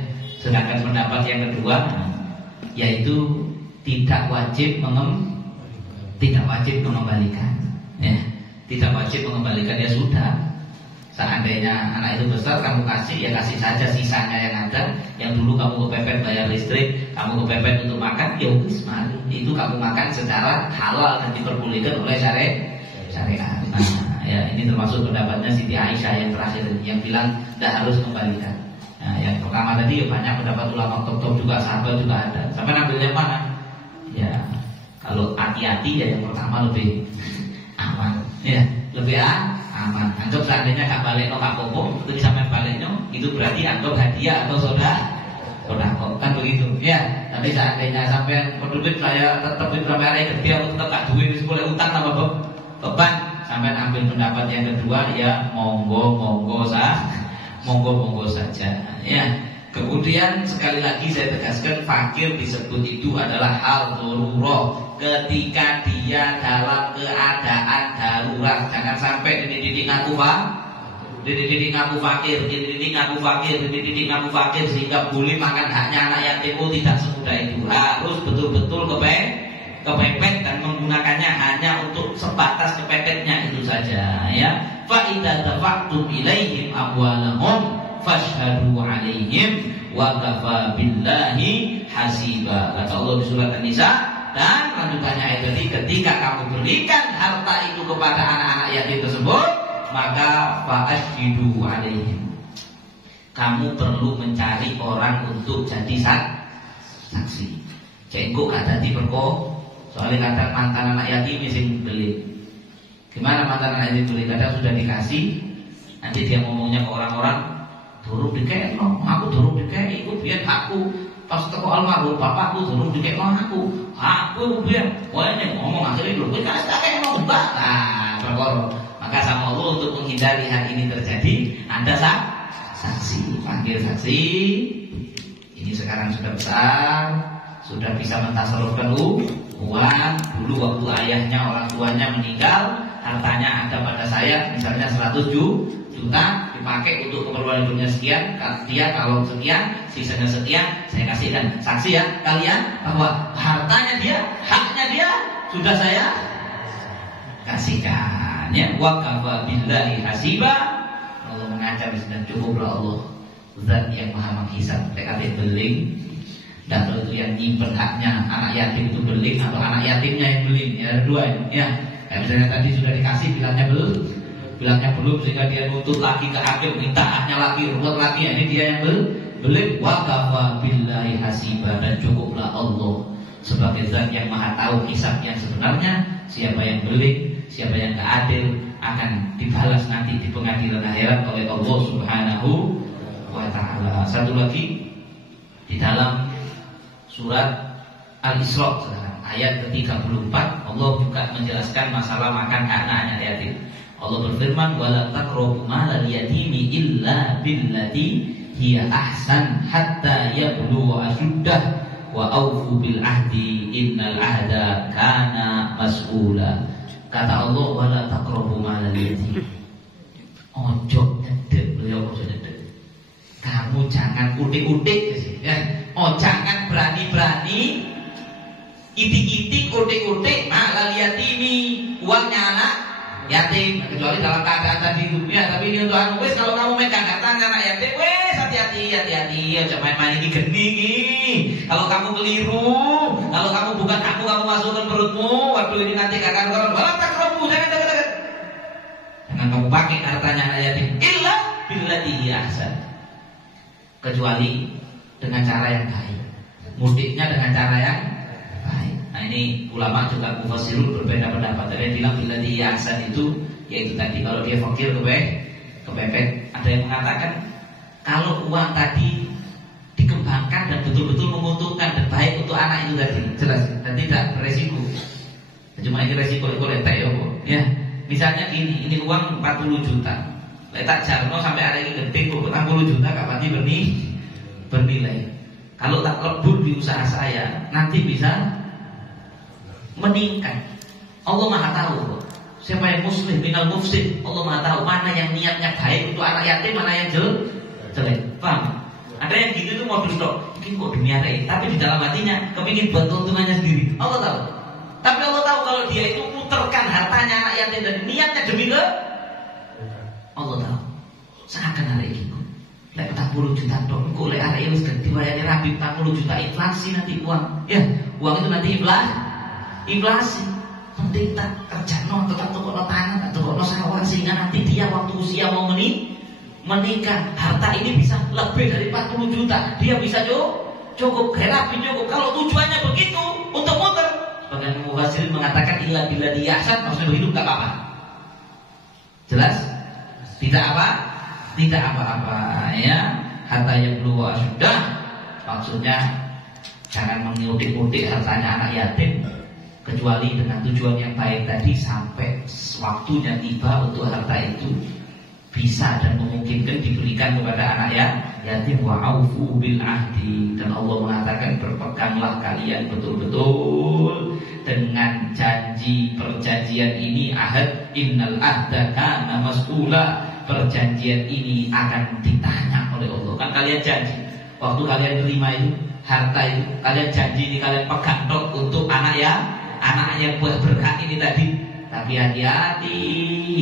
Sedangkan pendapat yang kedua, yaitu tidak wajib mengembalikan. Ya. Tidak wajib mengembalikan, ya sudah. Seandainya anak itu besar, kamu kasih, ya kasih saja sisanya yang ada. Yang dulu kamu kepepet bayar listrik, kamu kepepet untuk makan, ya wis mari. Itu kamu makan secara halal dan diperbolehkan oleh syariat. Nah, ya ini termasuk pendapatnya Siti Aisyah yang terakhir, yang bilang tidak harus mengembalikan. Nah, yang pertama tadi ya banyak pendapat ulama top juga, sahabat juga ada. Sampai ambil yang mana? Ya, kalau hati-hati ya yang pertama lebih aman. Ya, lebih aman. Anggap seandainya gak balik no kak popo, itu sampai baliknya, itu berarti anggap hadiah atau sodako, kan begitu. Ya, tapi seandainya sampai berdubit saya tetap di berapa gede, aku tetap gak duit, boleh utang sama beban. Sampai ambil pendapat yang kedua, ya monggo saja. Ya. Kemudian sekali lagi saya tegaskan, fakir disebut itu adalah hal darurat ketika dia dalam keadaan darurat. Jangan sampai dididik ngaku fakir sehingga boleh makan haknya anak yatim. Tidak semudah itu. Harus betul-betul kepepet dan menggunakannya hanya untuk sebatas kepepetnya itu saja. Ya. Fa idza dafa'tum ilaihim amwalahum fashhadu alaihim wa kafa billahi hasiba. Kata Allah di surat An-Nisa. Dan lanjutannya ayat tadi, ketika kamu berikan harta itu kepada anak-anak yatim tersebut, maka fashhadu alaihim, kamu perlu mencari orang untuk jadi saksi. Cengkok kata di perko, soalnya kadang mantan anak yatim sing beli. Gimana mantan anak yatim beli? Kadang sudah dikasih, nanti dia ngomongnya ke orang-orang, durung dikek no, aku durung dikek, ikut biar aku pas teko almarhum bapakku durung dikek no aku biar, pokoknya ngomong akhirnya dulu, kita tak mau mbak, nah perkara. Maka sama Allah untuk menghindari hal ini terjadi, Anda saksi, panggil saksi. Ini sekarang sudah besar, sudah bisa mentasarufkan uang. Dulu waktu ayahnya, orang tuanya meninggal, hartanya ada pada saya, misalnya 100 juta dipakai untuk keperluan hidupnya sekian, dia kalau sekian, sisanya sekian, saya kasihkan saksi ya kalian bahwa hartanya dia, haknya dia sudah saya kasihkan. Ya, wa kafa billahi hasiba. Allah mengajar dan cukuplah Allah zat yang maha menghisab. TKT beling. Dan kalau itu yang nyimpen haknya anak yatim itu beling atau anak yatimnya yang beling, ya ada dua ya. Kayak misalnya tadi sudah dikasih bilangnya belum sehingga dia nuntut lagi ke hakim, minta haknya lagi, ruwet lagi. Ini dia yang beling. Wa kafa billahi hasiba. Dan cukuplah Allah sebagai zat yang maha tahu hisab yang sebenarnya. Siapa yang beling, siapa yang gak adil akan dibalas nanti di pengadilan akhirat oleh Allah Subhanahu wa ta'ala. Satu lagi di dalam surat Al-Isra ayat ke-34 Allah juga menjelaskan masalah makan anak yatim. Allah berfirman, wala taqrabu malal yatimi illa billati hiya ahsan hatta yablugha ashuddah wa aufu bil ahdi innal ahda kana mas'ula. Kata Allah, wala taqrabu malal yatim. Ojo nyedek, beliau ojo nyedek. Kamu jangan utik-utik ya. Oh, jangan berani-berani itik-itik, utik-utik malal yatimi, uangnya anak yatim, kecuali dalam keadaan tadi itu ya. Tapi ini untuk anu wes, kalau kamu megang hartanya anak yatim, wes hati-hati, jangan main-main ini geni nih. Kalau kamu keliru, kalau kamu bukan aku, kamu masukkan perutmu, waktu ini nanti akan koron. Walau tak kerobu, jangan. Jangan kamu pakai hartanya anak yatim. Illa billati ahsan. Kecuali dengan cara yang baik. Mudiknya dengan cara yang baik. Nah ini ulama juga mufassirun berbeda pendapat. Ada yang bilang billati ahsan itu yaitu tadi kalau dia fakir kepepet. Ada yang mengatakan kalau uang tadi dikembangkan dan betul-betul menguntungkan dan baik untuk anak itu tadi, jelas, dan tidak beresiko. Cuma ini resiko letak ya. Misalnya ini uang 40 juta. Letak jarno sampai ada yang gede kok 40 juta gak pasti bernilai. Kalau tak lebur di usaha saya, nanti bisa meningkat. Allah Maha tahu kok. Siapa yang muslim minal mufsid, Allah Maha tahu mana yang niatnya baik untuk anak yatim, mana yang jelek. Paham? Ada yang gitu tuh modus dok, ini kok dunia rey, tapi di dalam hatinya kepingin buat keuntungannya sendiri. Allah tahu. Tapi Allah tahu kalau dia itu puterkan hartanya anak yatim dan niatnya demi ke Allah tahu. Seakan hari ini lek 40 juta dok, kok lek hari ini ganti wayane rapi 40 juta inflasi nanti uang. Ya, uang itu nanti inflasi. Penting tak kerja tetap tokok tanah, tak tokok sawah sehingga nanti dia waktu usia mau menikah, harta ini bisa lebih dari 40 juta. Dia bisa cukup rapi cukup. Kalau tujuannya begitu untuk muter. Sebagian mufassir mengatakan illa bila diyasan, maksudnya begitu tak apa-apa. Jelas? Tidak apa-apa ya. Hatta yablugha asyuddah. Maksudnya jangan mengutik-utik hartanya anak yatim kecuali dengan tujuan yang baik tadi, sampai waktunya tiba untuk harta itu bisa dan memungkinkan diberikan kepada anak yatim. Wa aufu bil ahdi, dan Allah mengatakan berpeganglah kalian betul-betul dengan janji perjanjian ini, ahad. Innal ahda kana mas'ula, perjanjian ini akan ditanya oleh Allah. Kan kalian janji waktu kalian terima itu harta itu, kalian janji ini kalian pegang tok untuk anak yang buat berhak ini tadi. Tapi hati-hati,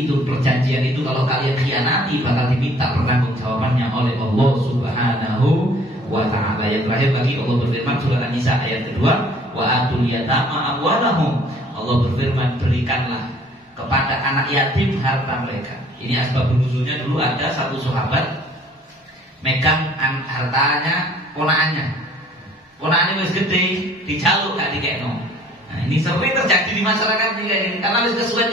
itu perjanjian itu kalau kalian khianati bakal diminta pertanggungjawabannya oleh Allah Subhanahu wa ta'ala. Yang terakhir lagi Allah berfirman surah An-Nisa ayat kedua, wa atul yatama amwalahum. Allah berfirman, berikanlah kepada anak yatim harta mereka. Ini asbabun nuzulnya, dulu ada satu sahabat megang hartanya ponakannya wis gede, dijaluk gak dikekno. Nah, ini sering terjadi di masyarakat ini kayak gini, karena wis kesuwen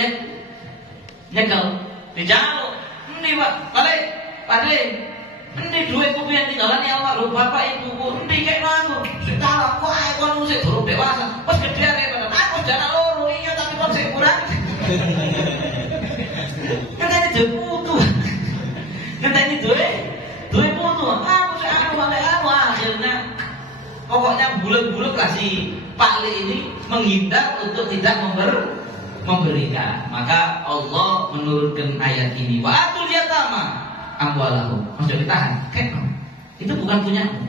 nyekel, dijaluk. Endi Pak, balik, Pakde. Endi duitku piye tinggalan ya almarhum bapak ibuku, endi kekno aku. Sik talak kok ae kon sik durung dewasa. Wis gedhe arek tenan. Aku jana loro iya tapi kon sik kurang. Ngenteni duit putu. Ngenteni duit putu. Aku sik anu akhirnya pokoknya bulat-bulat kasih Pak Li ini menghindar untuk tidak memberikan. Maka Allah menurunkan ayat ini, wa atul yatama amwalahum. Maksudnya ditahan, kekno. Itu bukan punyamu.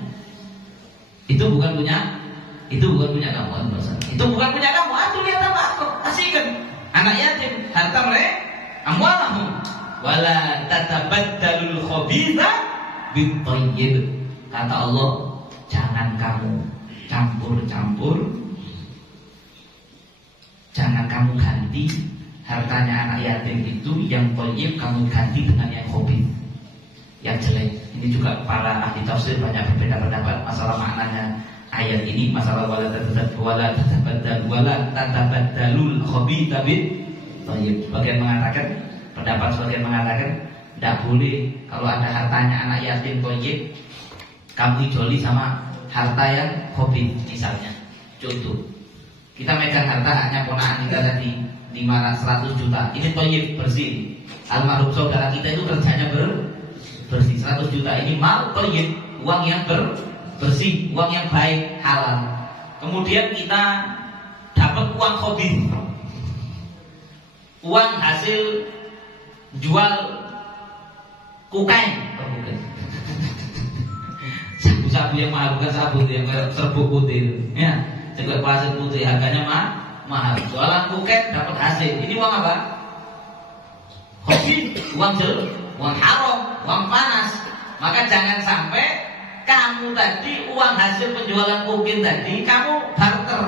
Itu bukan punya kamu. Itu bukan punya kamu. Atul yatama, kasihkan anak yatim harta mereka, amwalahum. Wala tatabaddalul khabitha bit thayyib. Kata Allah, jangan kamu campur-campur, jangan kamu ganti hartanya anak yatim itu yang thayyib kamu ganti dengan yang khabith, yang jelek. Ini juga para ahli tafsir banyak berbeda pendapat masalah maknanya ayat ini, masalah wala tatabaddalul khabitha bit thayyib. Sebagian mengatakan tidak boleh kalau ada hartanya anak yatim thayyib kamu joli sama harta yang hobi. Misalnya contoh, kita megang harta hanya ponakan kita tadi 100 juta, ini thayyib bersih. Almarhum saudara kita itu kerjanya bersih, 100 juta ini mal thayyib, uang yang bersih, uang yang baik, halal. Kemudian kita dapat uang hobi, uang hasil jual kukai, sabu yang mahal, bukan sabu yang serbuk putih, ya, serbuk pasir putih harganya mahal. Jualan kuken dapat hasil. Ini uang apa? Hobi, uang haram, uang panas. Maka jangan sampai kamu tadi uang hasil penjualan kuken tadi kamu barter.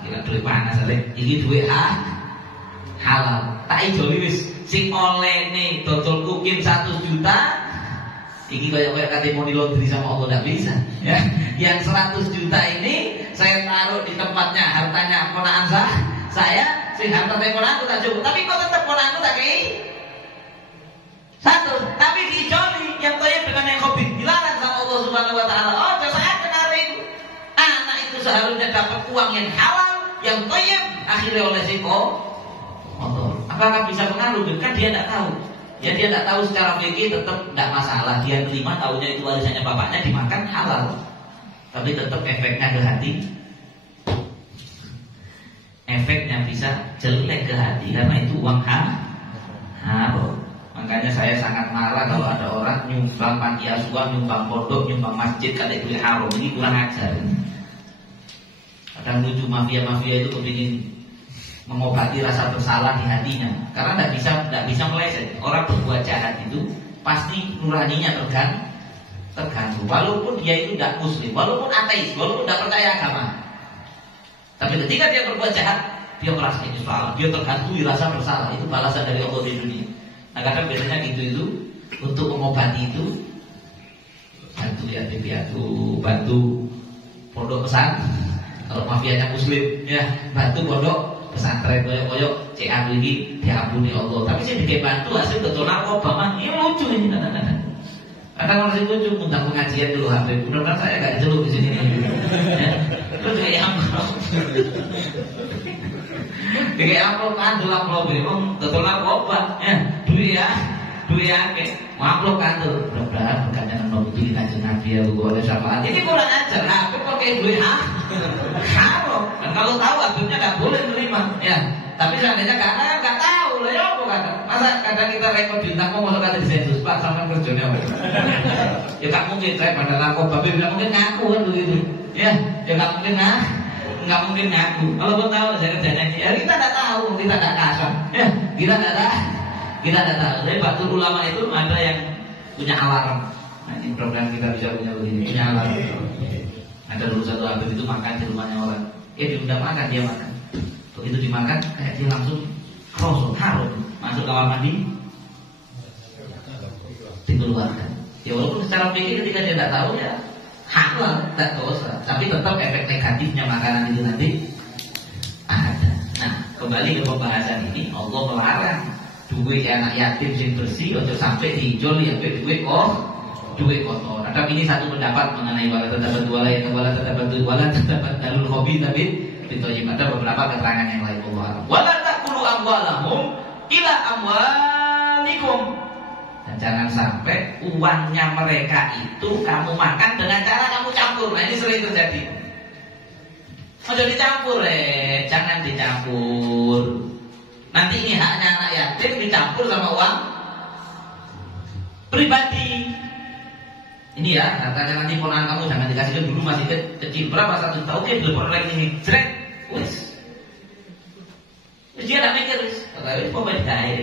Kira duit panas aja. Ini duit halal. Tak ijoli wis sing olehne dodol kuken 1 juta. Ini kayak kata mau dilondri sama Allah tidak bisa. Ya. Yang 100 juta ini saya taruh di tempatnya hartanya ponakan saya, sing harta saya ponakan tak cukup. Tapi kok tetap ponakan tak kei satu. Tapi diijoli yang toyib dengan yang hobi dilarang sama Allah Subhanahu Wa Taala. Oh, saya kenari seharusnya dapat uang yang halal, yang thayyib, akhirnya oleh si kotor. Apakah bisa pengaruh? Kan dia tidak tahu. Ya dia tidak tahu secara fikih, tetap tidak masalah. Dia terima, tahunya itu warisannya bapaknya, dimakan halal. Tapi tetap efeknya ke hati. Efeknya bisa jelek ke hati karena itu uang haram. Makanya saya sangat marah kalau ada orang nyumbang panti asuhan, nyumbang pondok, nyumbang masjid kalau itu haram. Ini kurang ajar. Kadang lucu mafia-mafia itu kepingin mengobati rasa bersalah di hatinya karena tidak bisa meleset. Orang berbuat jahat itu pasti nuraninya terganggu. Walaupun dia itu tidak muslim, walaupun ateis, walaupun tidak percaya agama. Tapi ketika dia berbuat jahat, dia merasa itu salah, dia terganggu rasa bersalah. Itu balasan dari Allah di dunia. Nah kadang biasanya itu untuk mengobati itu bantu yatim piatu, bantu pondok pesan. Kalau mafianya muslim, ya bantu pondok pesantren koyok cek aku ini diampuni Allah. Tapi saya dikasih bantu hasil betul narkoba mah ini lucu ini kadang-kadang. Kadang orang lucu undang pengajian dulu Habib. Mudah-mudahan saya nggak dicelup di sini. Ya. Terus kayak amplop, kayak amplop kan dulu amplop ini, betul narkoba. Ya duit ya, kayak amplop kan tuh. Mudah-mudahan bukannya nembak itu kita jenah dia boleh syafaat. Ini kurang ajar. Habib pakai duit haram. Dan kalau tahu Habibnya nggak boleh terima. Ya. Tapi seandainya karena nggak tahu lah ya apa kata. Masa kadang kita rekod bintang mau masuk kata disensus Pak sama kerjanya apa? Ya nggak mungkin saya pada narkoba. Habib nggak mungkin ngaku kan begitu. Ya nggak mungkin ngaku. Kalau pun tahu saya kerjanya ya kita nggak tahu, kita nggak kasar. Ya kita nggak tahu. Jadi batul ulama itu ada yang punya alarm. Nah ini program kita bisa punya begini, punya alarm. Ada dulu satu Habib itu makan di rumahnya orang. Diundang makan, dia makan. Begitu dimakan, kayak dia langsung krosok, harum. Masuk kamar mandi, dikeluarkan. Ya walaupun secara pikir ketika dia tidak tahu ya halal, tidak dosa. Tapi tetap efek negatifnya makanan itu nanti ada. Nah kembali ke pembahasan ini, Allah melarang duit anak yatim yang bersih untuk sampai dijol ya duit kotor. Ada ini satu pendapat mengenai wala tadabat dalul hobi tapi ditoyim. Ada beberapa keterangan yang lain. Wala taqulu amwalahum ila amwalikum. Dan jangan sampai uangnya mereka itu kamu makan dengan cara kamu campur. Nah ini sering terjadi. Mau dicampur jangan dicampur. Nanti ini haknya anak yatim dicampur sama uang pribadi. Ini ya, katanya nanti ponakan kamu jangan dikasihkan dulu masih kecil. Berapa 1 juta? Oke, telepon lagi ini. Jrek. Wes. Dia enggak mikir wis. Kalau mau dikae.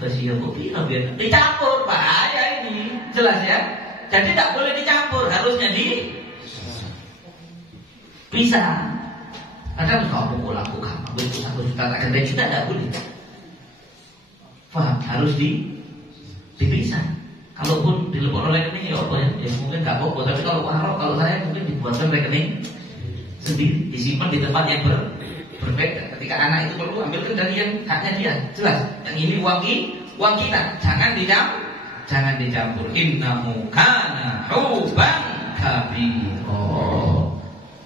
Terus dia kopi biar dicampur, bahaya ini. Jelas ya? Jadi tidak boleh dicampur, harusnya bisa. Kadang kamu lakukan, aku 1 juta tak ada juta tidak boleh. Paham? Harus dipisah. Kalaupun dilepon rekening ya apa ya? Ya mungkin nggak apa-apa. Tapi kalau haram, kalau saya mungkin dibuatkan rekening sendiri, disimpan di tempat yang berbeda. Ketika anak itu perlu ambilkan dari yang haknya dia, jelas. Yang ini uang kita, jangan dicampur. Innahu kana huban kabira.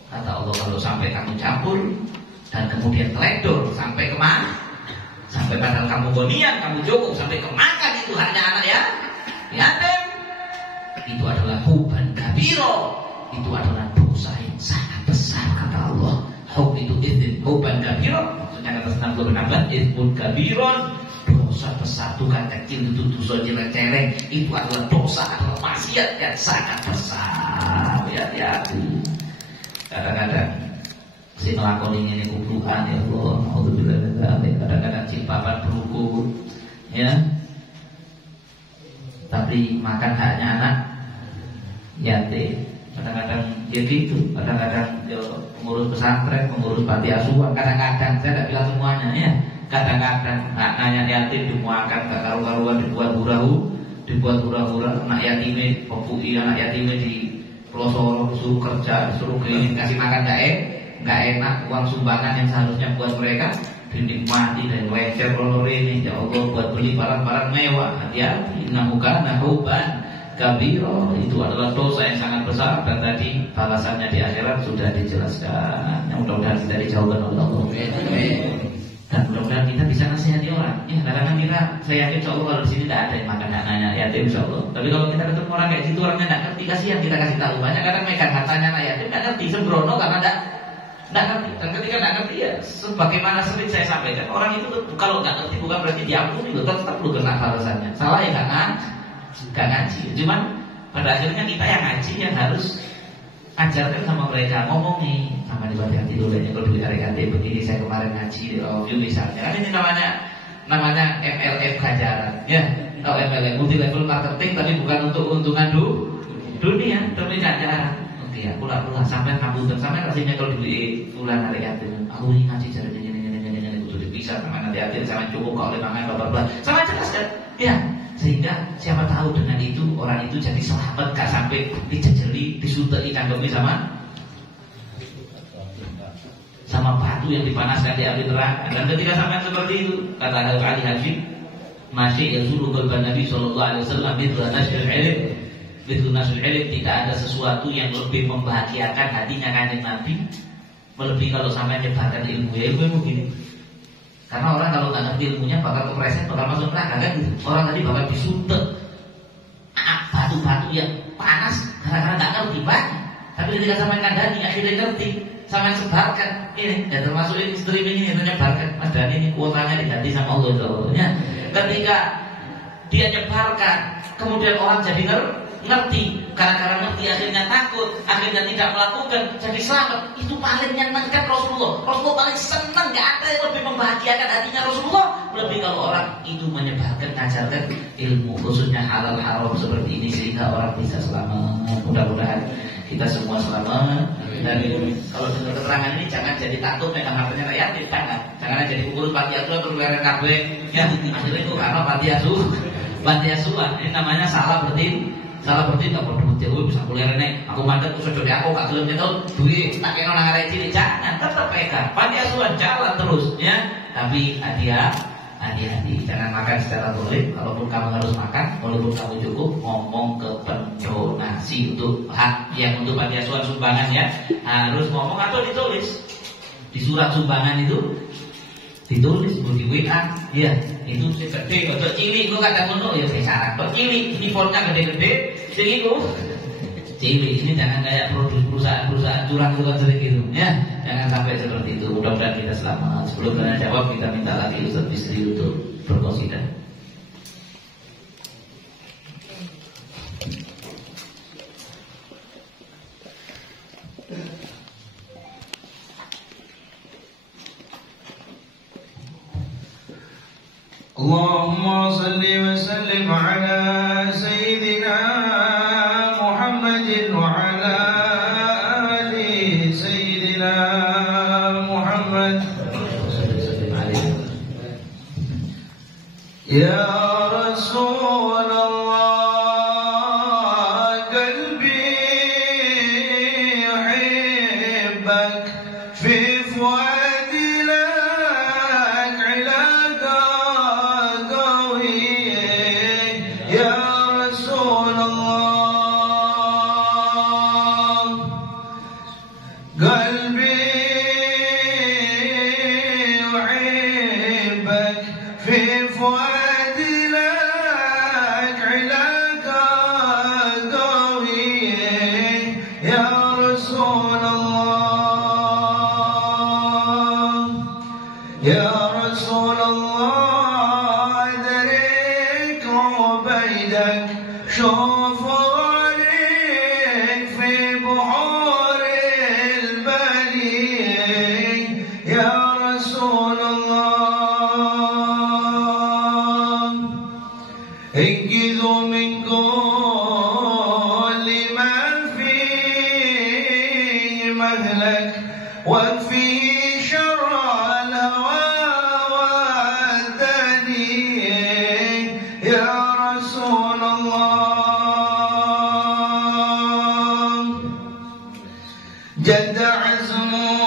Kata Allah kalau sampai kamu campur dan kemudian teledor sampai kemana? Sampai padahal kamu gonian, kamu cukup sampai kemakan itu haknya anak ya. Yatim itu adalah huban kabiro, itu adalah dosa yang sangat besar kata Allah. Hub itu huban kabiro, maksudnya kata 64 izbun kabiron, dosa besar, bukan kecil, itu dosa jelek-jelek. Itu adalah dosa, adalah maksiat yang sangat besar. Hati-hati. Kadang-kadang si ngelakoni ini kubrukan ya Allah, kadang-kadang cipapan berhukum ya. Tapi makan haknya anak yatim. Kadang-kadang ya gitu. Kadang-kadang ya, pengurus pesantren, pengurus panti asuhan. Kadang-kadang saya tidak bilang semuanya ya. Kadang-kadang anaknya yatim dimuakan gak karu-karuan, dibuat hura-hura. Anak yatimnya pembui, anak yatimnya di pelosoro disuruh kerja, disuruh keliling, kasih makan gak enak. Uang sumbangan yang seharusnya buat mereka dinikmati dan lecer kolor ini. Ya Allah buat beli barang-barang mewah. Hati-hati. Innahu kana huban kabira, itu adalah dosa yang sangat besar, dan tadi balasannya di akhirat sudah dijelaskan. Yang mudah-mudahan kita dijauhkan oleh Allah. Dan mudah-mudahan kita bisa nasihati orang. Ya, kadang-kadang kita, saya yakin insya Allah kalau di sini tidak ada yang makan dananya yatim insya Allah. Tapi kalau kita ketemu orang kayak gitu, orangnya tidak ngerti, kasihan kita kasih tahu. Banyak kadang megang hartanya anak yatim tidak ngerti, sembrono karena tidak ngerti. Dan ketika tidak ngerti ya, sebagaimana sering saya sampaikan, orang itu kalau tidak ngerti bukan berarti diampuni, tetap perlu kena balasannya. Salah ya nggak ngaji. Cuman pada akhirnya kita yang ngaji yang harus ajarkan sama mereka, ngomong nih sama hati-hati dulu ya, kalau duit RKT begini, saya kemarin ngaji di review misalnya, kan ini namanya MLM ganjaran ya, atau MLM multi level marketing, tapi bukan untuk keuntungan dunia, tapi ganjaran. Oke ya, pulang sampai kamu dan sampai kasihnya kalau duit bulan RKT, aku ini ngaji cara ini itu bisa sama hati-hati sama cukup kalau makan bapak sama jelas kan ya. Sehingga siapa tahu dengan itu orang itu jadi sahabat, gak sampai dijejeli, disuteli cangkemnya sama batu yang dipanaskan di api neraka. Dan ketika sampai seperti itu, kata Habib Ali Hashim, masih Rasulullah qalban Nabi sallallahu alaihi wasallam mithlu nasrul ilm, tidak ada sesuatu yang lebih membahagiakan hatinya Kanjeng Nabi melebihi kalau sampai nyebarkan ilmu. Ya ilmu gini. Karena orang kalau nggak ngerti ilmunya bakal kepreset, bakal masuk neraka kan gitu. Orang tadi bakal disuntek batu-batu yang panas karena nggak ngerti banyak. Tapi ketika sampai kandani akhirnya ngerti, sampai sebarkan ini, ya termasuk ini streaming ini menyebarkan. Mas Dani ini kuotanya diganti sama Allah Taala. Ketika dia nyebarkan, kemudian orang jadi ngerti, karena ngerti akhirnya takut, akhirnya tidak melakukan, jadi selamat. Itu paling nyenangkan Rasulullah. Rasulullah paling senang, gak ada yang lebih membahagiakan hatinya Rasulullah lebih kalau orang itu menyebarkan, mengajarkan ilmu, khususnya halal haram seperti ini, sehingga orang bisa selamat. Mudah-mudahan kita semua selamat. Dan kalau dengar keterangan ini jangan jadi takut megang hartanya rakyat, jangan jadi pengurus panti asuhan terus leren KB ya, akhirnya itu karena panti asuhan ini namanya salah berarti tak perlu jauh bisa kuliah nih. Aku mandek terus jadi aku gak gelem nyetel duit tak kena nang arek cilik, jangan, tetap pegang panti asuhan jalan terus ya. Tapi hati-hati jangan makan secara boleh. Kalaupun kamu harus makan, walaupun kamu cukup, ngomong ke pendonasi untuk hak yang untuk panti asuhan sumbangan ya, harus ngomong atau ditulis di surat sumbangan itu, ditulis di WA ya, itu gede atau cilik kok kadang ngono ya syarat kok cilik, ini fontnya gede-gede sing iku cilik. Ini jangan kayak perusahaan curang itu kan sering gitu ya, jangan sampai seperti itu. Mudah-mudahan kita selamat. Sebelum tanya jawab kita minta lagi Ustaz Bisri untuk berqasidah. Allahumma salli wa sallim ala Sayyidina Muhammadin wa ala ali Sayyidina Muhammad. Ya Rasulullah, qalbi yuhibbak fi fuadi lak ilaka qawi. Ya Rasulullah, qalbi yuhibbak fi fuadi lak ilaka qawi. Ya Rasulullah, ya Rasulullah, adrik ubaidak, شوف غاليك في بحور البلي. يا رسول الله، انقذوا من كل ما فيه مهلك، واكفي شر الهوى والدني. يا رسول الله، جد عزمه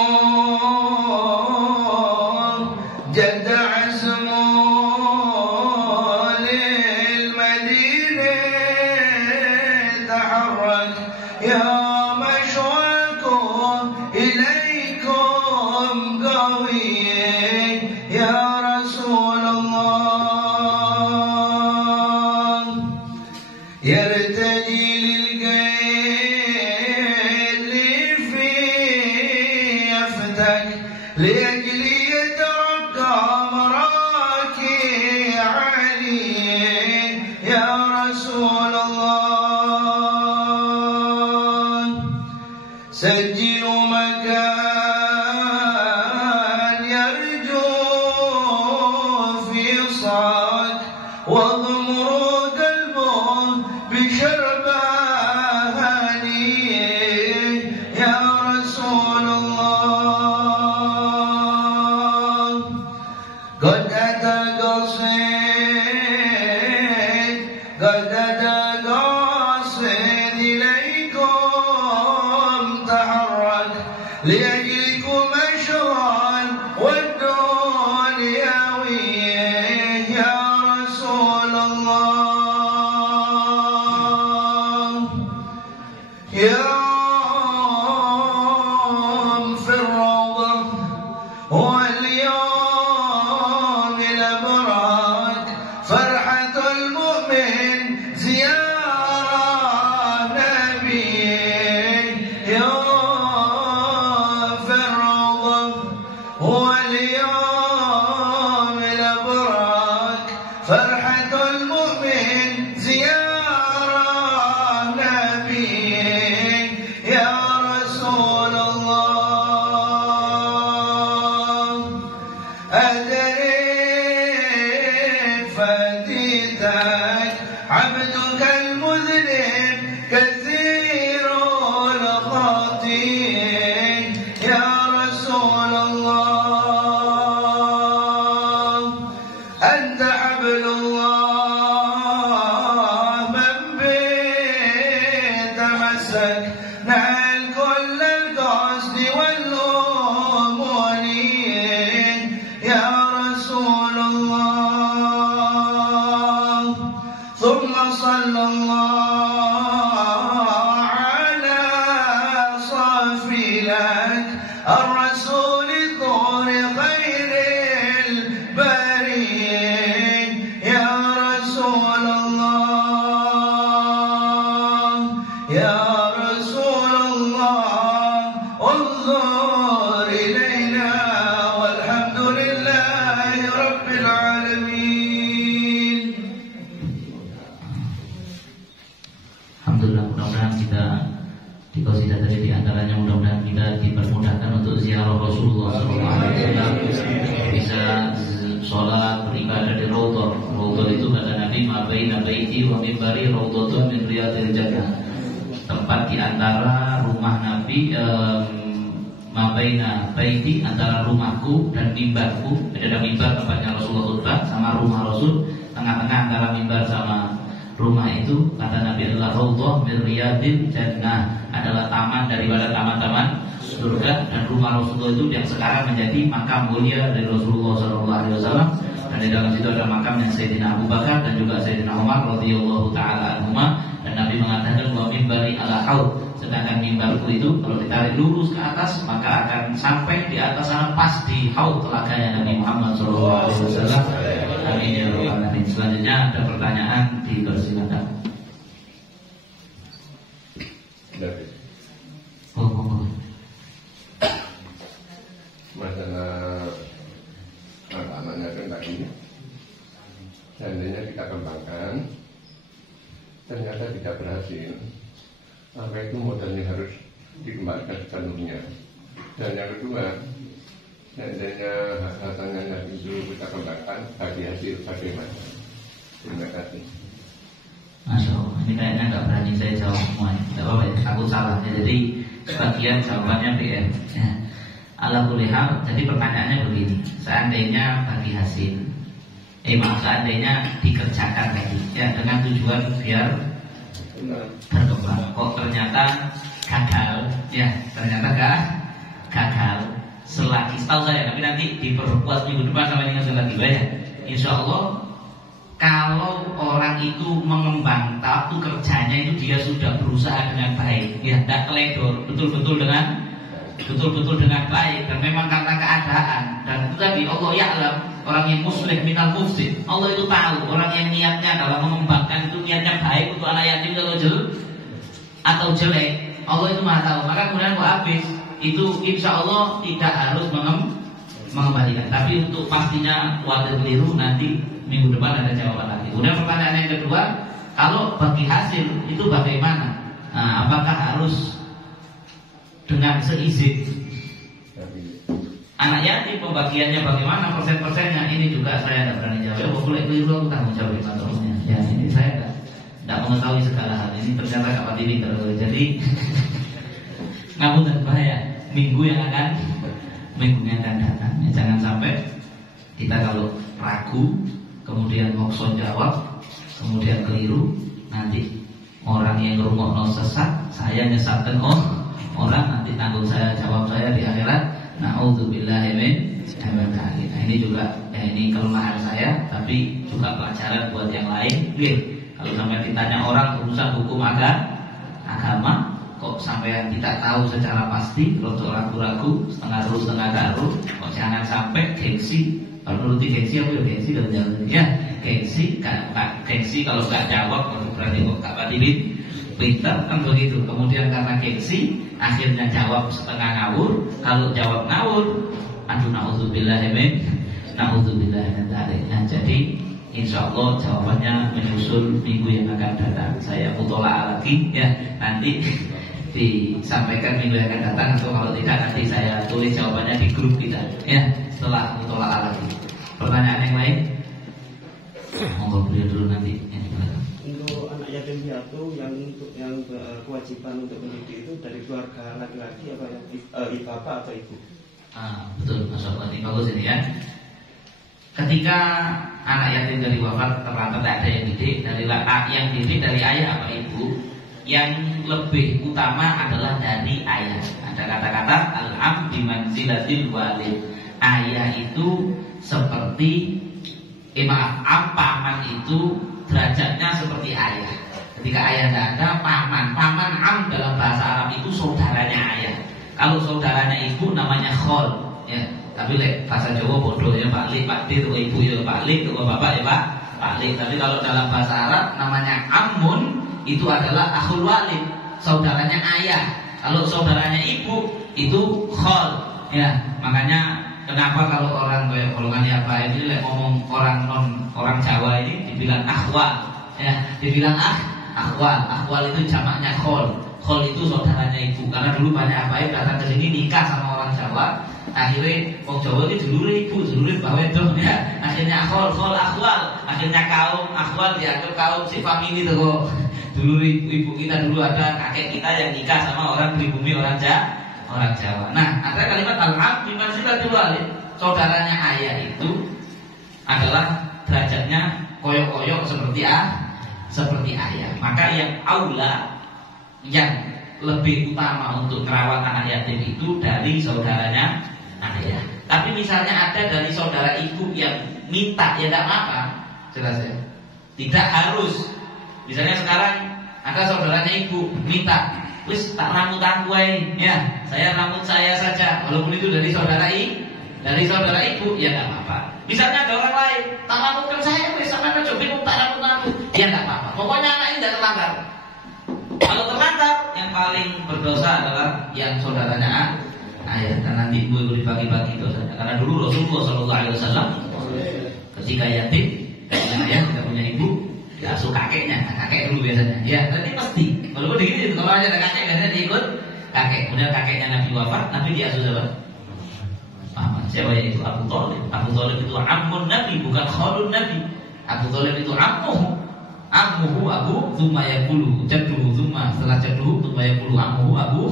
للمدينة يرتجي للقيد في يفتك لأجل يترقى مراكي علي يا رسول الله سجلوا مكان يرجو في صاك واضمروا قلبه بشرباني يا رسول الله قد أتى قصيد قد أتى قاصد إليكم تحرك لأجلكم أشغال والدنياوي يا رسول الله يوم في الروضة واليوم الأبراج فرحة المؤمن زيارة نبي يوم في الروضة واليوم الأبراج فرحة المؤمن زيارة نبي يا رسول الله أدرك فديتك عبدك المذنب كثير الخطيئ يا رسول الله أنت حبل الله من بيتمسك نال كل القصد والأمور يا رسول الله ثم صلى الله على صافي لك الرسول طور خير البرية يا رسول الله يا رسول الله انظر إلينا والحمد لله رب العالمين. Alhamdulillah, mudah-mudahan kita di qasidah tadi diantaranya mudah-mudahan kita dipermudahkan untuk ziarah Rasulullah SAW, bisa sholat beribadah di Raudhah. Raudhah itu kata Nabi, ma baina baiti wa mimbari raudhatun min riyadil jannah. Tempat di antara rumah Nabi, ma baina baiti, antara rumahku dan mimbarku. Ada mimbar tempatnya Rasulullah khutbah sama rumah Rasul, tengah-tengah antara mimbar sama rumah itu kata Nabi adalah raudhah min riyadil jannah, adalah taman daripada taman-taman surga. Dan rumah Rasulullah itu yang sekarang menjadi makam mulia dari Rasulullah SAW. Dan di dalam situ ada makam yang Sayyidina Abu Bakar dan juga Sayyidina Umar radhiyallahu taala anhuma. Dan Nabi mengatakan wa mimbari ala haud, sedangkan mimbarku itu kalau ditarik lurus ke atas maka akan sampai di atas sana pas di haud telaganya Nabi Muhammad SAW. Amin ya rabbal alamin. Selanjutnya ada pertanyaan, dipersilakan. Masalah anaknya kan tadi, seandainya kita kembangkan, ternyata tidak berhasil, maka itu modalnya harus dikembangkan sepenuhnya. Dan yang kedua, seandainya hasanahnya itu kita kembangkan, bagi hasil bagaimana? Terima kasih. Masya Allah, ini kayaknya nggak berani saya jawab semua. Tidak apa-apa ya, aku salah. Jadi sebagian jawabannya BM. Ya. Ala kulli hal, jadi pertanyaannya begini. Seandainya bagi hasil, seandainya dikerjakan tadi, ya dengan tujuan biar berkembang. Kok ternyata gagal, ya ternyata gagal. Selagi setahu saya, tapi nanti diperkuat minggu depan sama dengan lagi banyak. Insya Allah. Kalau orang itu mengembang waktu kerjanya itu dia sudah berusaha dengan baik, ya tidak teledor, betul-betul dengan baik, dan memang karena keadaan. Dan itu tadi Allah ya'lam, orang yang muslim minal mufsid. Allah itu tahu orang yang niatnya dalam mengembangkan itu niatnya baik untuk anak yatim atau jelek, Allah itu Maha tahu. Maka kemudian kok habis, itu insya Allah tidak harus mengembalikan. Tapi untuk pastinya wajar keliru, nanti minggu depan ada jawaban lagi. Kemudian pertanyaan yang kedua, kalau bagi hasil itu bagaimana? Nah, apakah harus dengan seizin anak yatim, pembagiannya bagaimana, persen-persennya? Ini juga saya tidak berani jawab. Ya, boleh keliru aku tanggung jawab masalahnya. Ya, ini saya tidak mengetahui segala hal. Ini ternyata kapan ini terus. Jadi namun dan bahaya minggu yang akan datang. Ya, jangan sampai kita kalau ragu, kemudian maksud jawab, kemudian keliru, nanti orang yang ngurungokno sesat, saya nyesatkan orang, nanti tanggung saya, jawab saya di akhirat. Na'udzubillahi min dzalik. Nah, ini juga ini kelemahan saya, tapi juga pelajaran buat yang lain. Kalau sampai ditanya orang urusan hukum agama, kok sampai tidak tahu secara pasti, rotok ragu-ragu, setengah terus setengah garu, kok jangan sampai gengsi. Kalau nuruti gengsi, apa ya gengsi kalau jangan ya gengsi kalau nggak jawab, berarti kok nggak padilin pintar kan begitu. Kemudian karena gengsi, akhirnya jawab setengah ngawur. Kalau jawab ngawur, aduh na'udzubillahi min dzalik. Nah, jadi insya Allah jawabannya menyusul minggu yang akan datang. Saya mutola'ah lagi ya, nanti disampaikan minggu yang akan datang, atau kalau tidak nanti saya tulis jawabannya di grup kita ya setelah mutola'ah lagi. Pertanyaan yang lain? Monggo beliau dulu nanti. Untuk anak yatim piatu yang kewajiban untuk mendidik itu dari keluarga laki-laki apa yang bapak atau ibu? Betul, Masya Allah, ini bagus ini ya. Ketika anak yatim dari wafat terlantar tidak ada yang didik, yang didik dari ayah apa ibu, yang lebih utama adalah dari ayah. Ada kata-kata al-am bimanzilatil walid. Ayah itu seperti paman itu derajatnya seperti ayah. Ketika ayah tidak ada, paman am dalam bahasa Arab itu saudaranya ayah. Kalau saudaranya ibu namanya khol ya. Tapi bahasa Jawa bodoh ya Pak Lik, Pak D, ibu ya Pak Lik, bapak ya Pak Lik. Tapi kalau dalam bahasa Arab namanya amun, itu adalah akhul walid, saudaranya ayah. Kalau saudaranya ibu itu khol ya. Makanya kenapa kalau orang kayak golongannya apa ini ngomong orang Jawa ini dibilang akhwal ya, dibilang akhwal itu jamaknya khol. Khol itu saudaranya ibu. Karena dulu banyak apa datang ke sini nikah sama orang Jawa. Akhirnya orang Jawa itu dulur ibu, dulur bawa itu ya. Akhirnya khol akhwal. Akhirnya kaum akhwal dianggap kaum si famili tuh. Dulu ibu kita dulu ada kakek kita yang nikah sama orang pribumi orang Jawa. Nah, ada kalimat al-am bimanzilatil walid. Saudaranya ayah itu adalah derajatnya koyok-koyok seperti ayah. Maka yang aula, yang lebih utama untuk merawat anak yatim itu dari saudaranya ayah. Tapi misalnya ada dari saudara ibu yang minta, ya tidak apa-apa, jelas ya. Tidak harus. Misalnya sekarang ada saudaranya ibu minta, wis tak rambut aku ya, saya rambut saya saja, walaupun itu dari saudara ibu, ya tidak apa-apa. Misalnya ada orang lain, tak rambutkan saya, wis sama aja bingung tak rambut aku, ya tidak apa-apa. Pokoknya anak ini tidak terlantar. Kalau terlantar, yang paling berdosa adalah yang saudaranya ayah. Dan nanti ibu dibagi-bagi dosanya. Karena dulu Rasulullah SAW ketika yatim, ayah tidak punya ibu, diasuh kakeknya, kakek dulu biasanya. Ya, tapi pasti. Walaupun begini, kalau aja ada kakek biasanya diikut kakek. Kemudian kakeknya Nabi wafat, Nabi diasuh siapa? Siapa itu? Abu Thalib. Abu Thalib itu ammun Nabi, bukan khalun Nabi. Abu Thalib itu ammuhu Abu thumma yaqulu jadduhu thumma, setelah jadduhu thumma yaqulu ammuhu Abu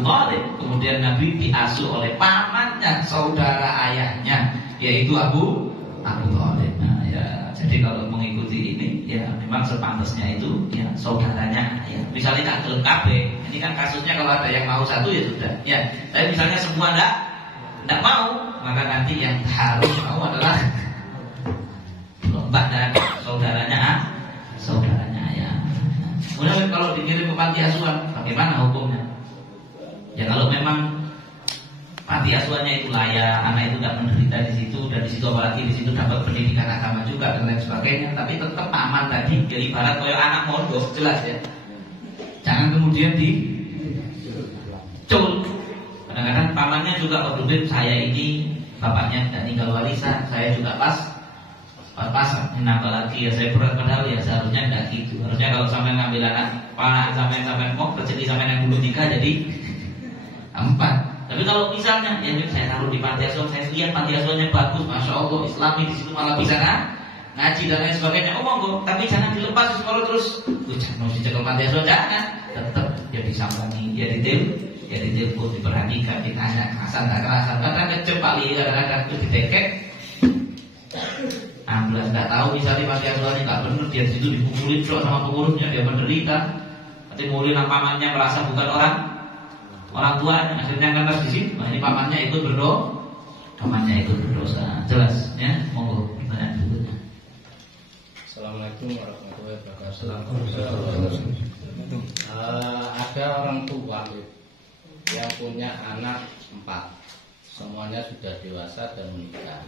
Thalib. Kemudian Nabi diasuh oleh pamannya, saudara ayahnya, yaitu Abu Thalib. Nah, ya, jadi kalau mengikuti ini, ya memang sepantasnya itu ya saudaranya ya. Misalnya tak gelem kabeh. Ini kan kasusnya kalau ada yang mau satu ya sudah. Ya, tapi misalnya semua enggak mau, maka nanti yang harus mau adalah mbak dan saudaranya ayah. Kemudian kalau dikirim ke panti asuhan, bagaimana hukumnya? Ya kalau memang panti asuhannya itu layak, anak itu tidak menderita di situ, dan di situ apalagi di situ dapat pendidikan agama juga dan lain sebagainya, tapi tetap aman tadi, ya ibarat kayak anak mondok, jelas ya. Jangan kemudian dicul. Kadang-kadang pamannya juga berpikir saya ini bapaknya tidak tinggal warisan, saya juga pas-pasan, nambah lagi ya saya berat, padahal ya seharusnya tidak gitu. Harusnya kalau sampai ngambil anak panah sampai mau rezeki sampai yang dulu 3 jadi 4. Tapi kalau misalnya ya saya taruh di panti asuhan, saya lihat panti asuhannya bagus, masya Allah, Islami di situ malah bisa ngaji dan lain sebagainya. Oh monggo, tapi jangan dilepas sekolah terus. Jangan mau dicekel panti asuhan, jangan. Tetap dia disambangi, dia ditelepon, diperhatikan, ditanya kerasan tak kerasan, kadang kecepali, kadang-kadang itu ditekek. Amblas nggak tahu misalnya panti asuhannya nggak benar, dia di situ dipukulin sama pengurusnya, dia menderita. Nanti mulai pamannya merasa bukan orang tuanya, akhirnya kan di sini, ini pamannya ikut berdosa, jelas ya. Monggo pertanyaan berikutnya. Assalamualaikum warahmatullahi wabarakatuh. Ada orang tua yang punya anak 4, semuanya sudah dewasa dan menikah.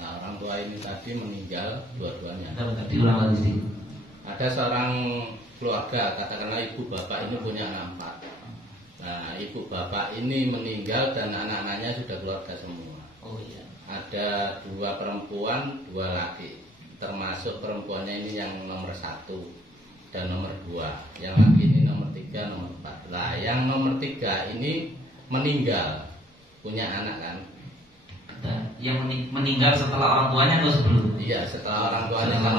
Nah, orang tua ini tadi meninggal dua-duanya. Diulang lagi sih. Ada seorang keluarga, katakanlah ibu bapak ini punya anak 4. Nah, ibu bapak ini meninggal dan anak-anaknya sudah keluarga semua. Oh iya. Ada 2 perempuan, 2 laki. Termasuk perempuannya ini yang nomor 1 dan nomor 2. Yang laki ini nomor 3, nomor 4. Nah, yang nomor 3 ini meninggal, punya anak kan. Yang meninggal setelah orang tuanya atau sebelum? Iya, setelah orang tuanya kan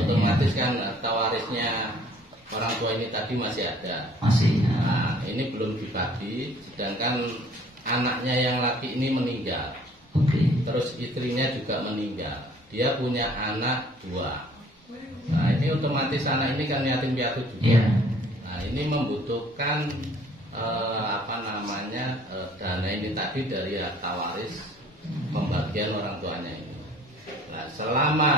otomatis kan harta warisnya orang tua ini tadi masih ada. Masih. Ya. Nah, ini belum dibagi, sedangkan anaknya yang laki ini meninggal. Oke. Terus istrinya juga meninggal. Dia punya anak 2. Nah, ini otomatis anak ini kan yatim piatu juga. Ya. Nah, ini membutuhkan dana ini tadi dari harta waris pembagian orang tuanya ini. Nah, selama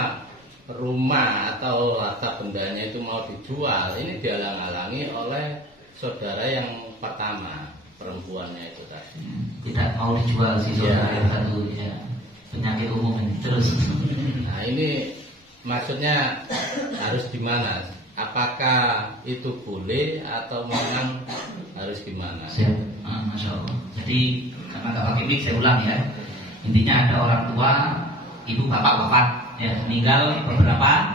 rumah atau harta bendanya itu mau dijual, ini dihalang-halangi oleh saudara yang pertama, perempuannya itu tadi. Tidak mau dijual si saudara yang satu ya. Penyakit umum ini terus. Nah, ini maksudnya harus gimana? Apakah itu boleh atau memang harus gimana? Siap. Masya Allah. Jadi karena nggak pakai mic saya ulang ya. Intinya ada orang tua, ibu bapak wafat, ya meninggal beberapa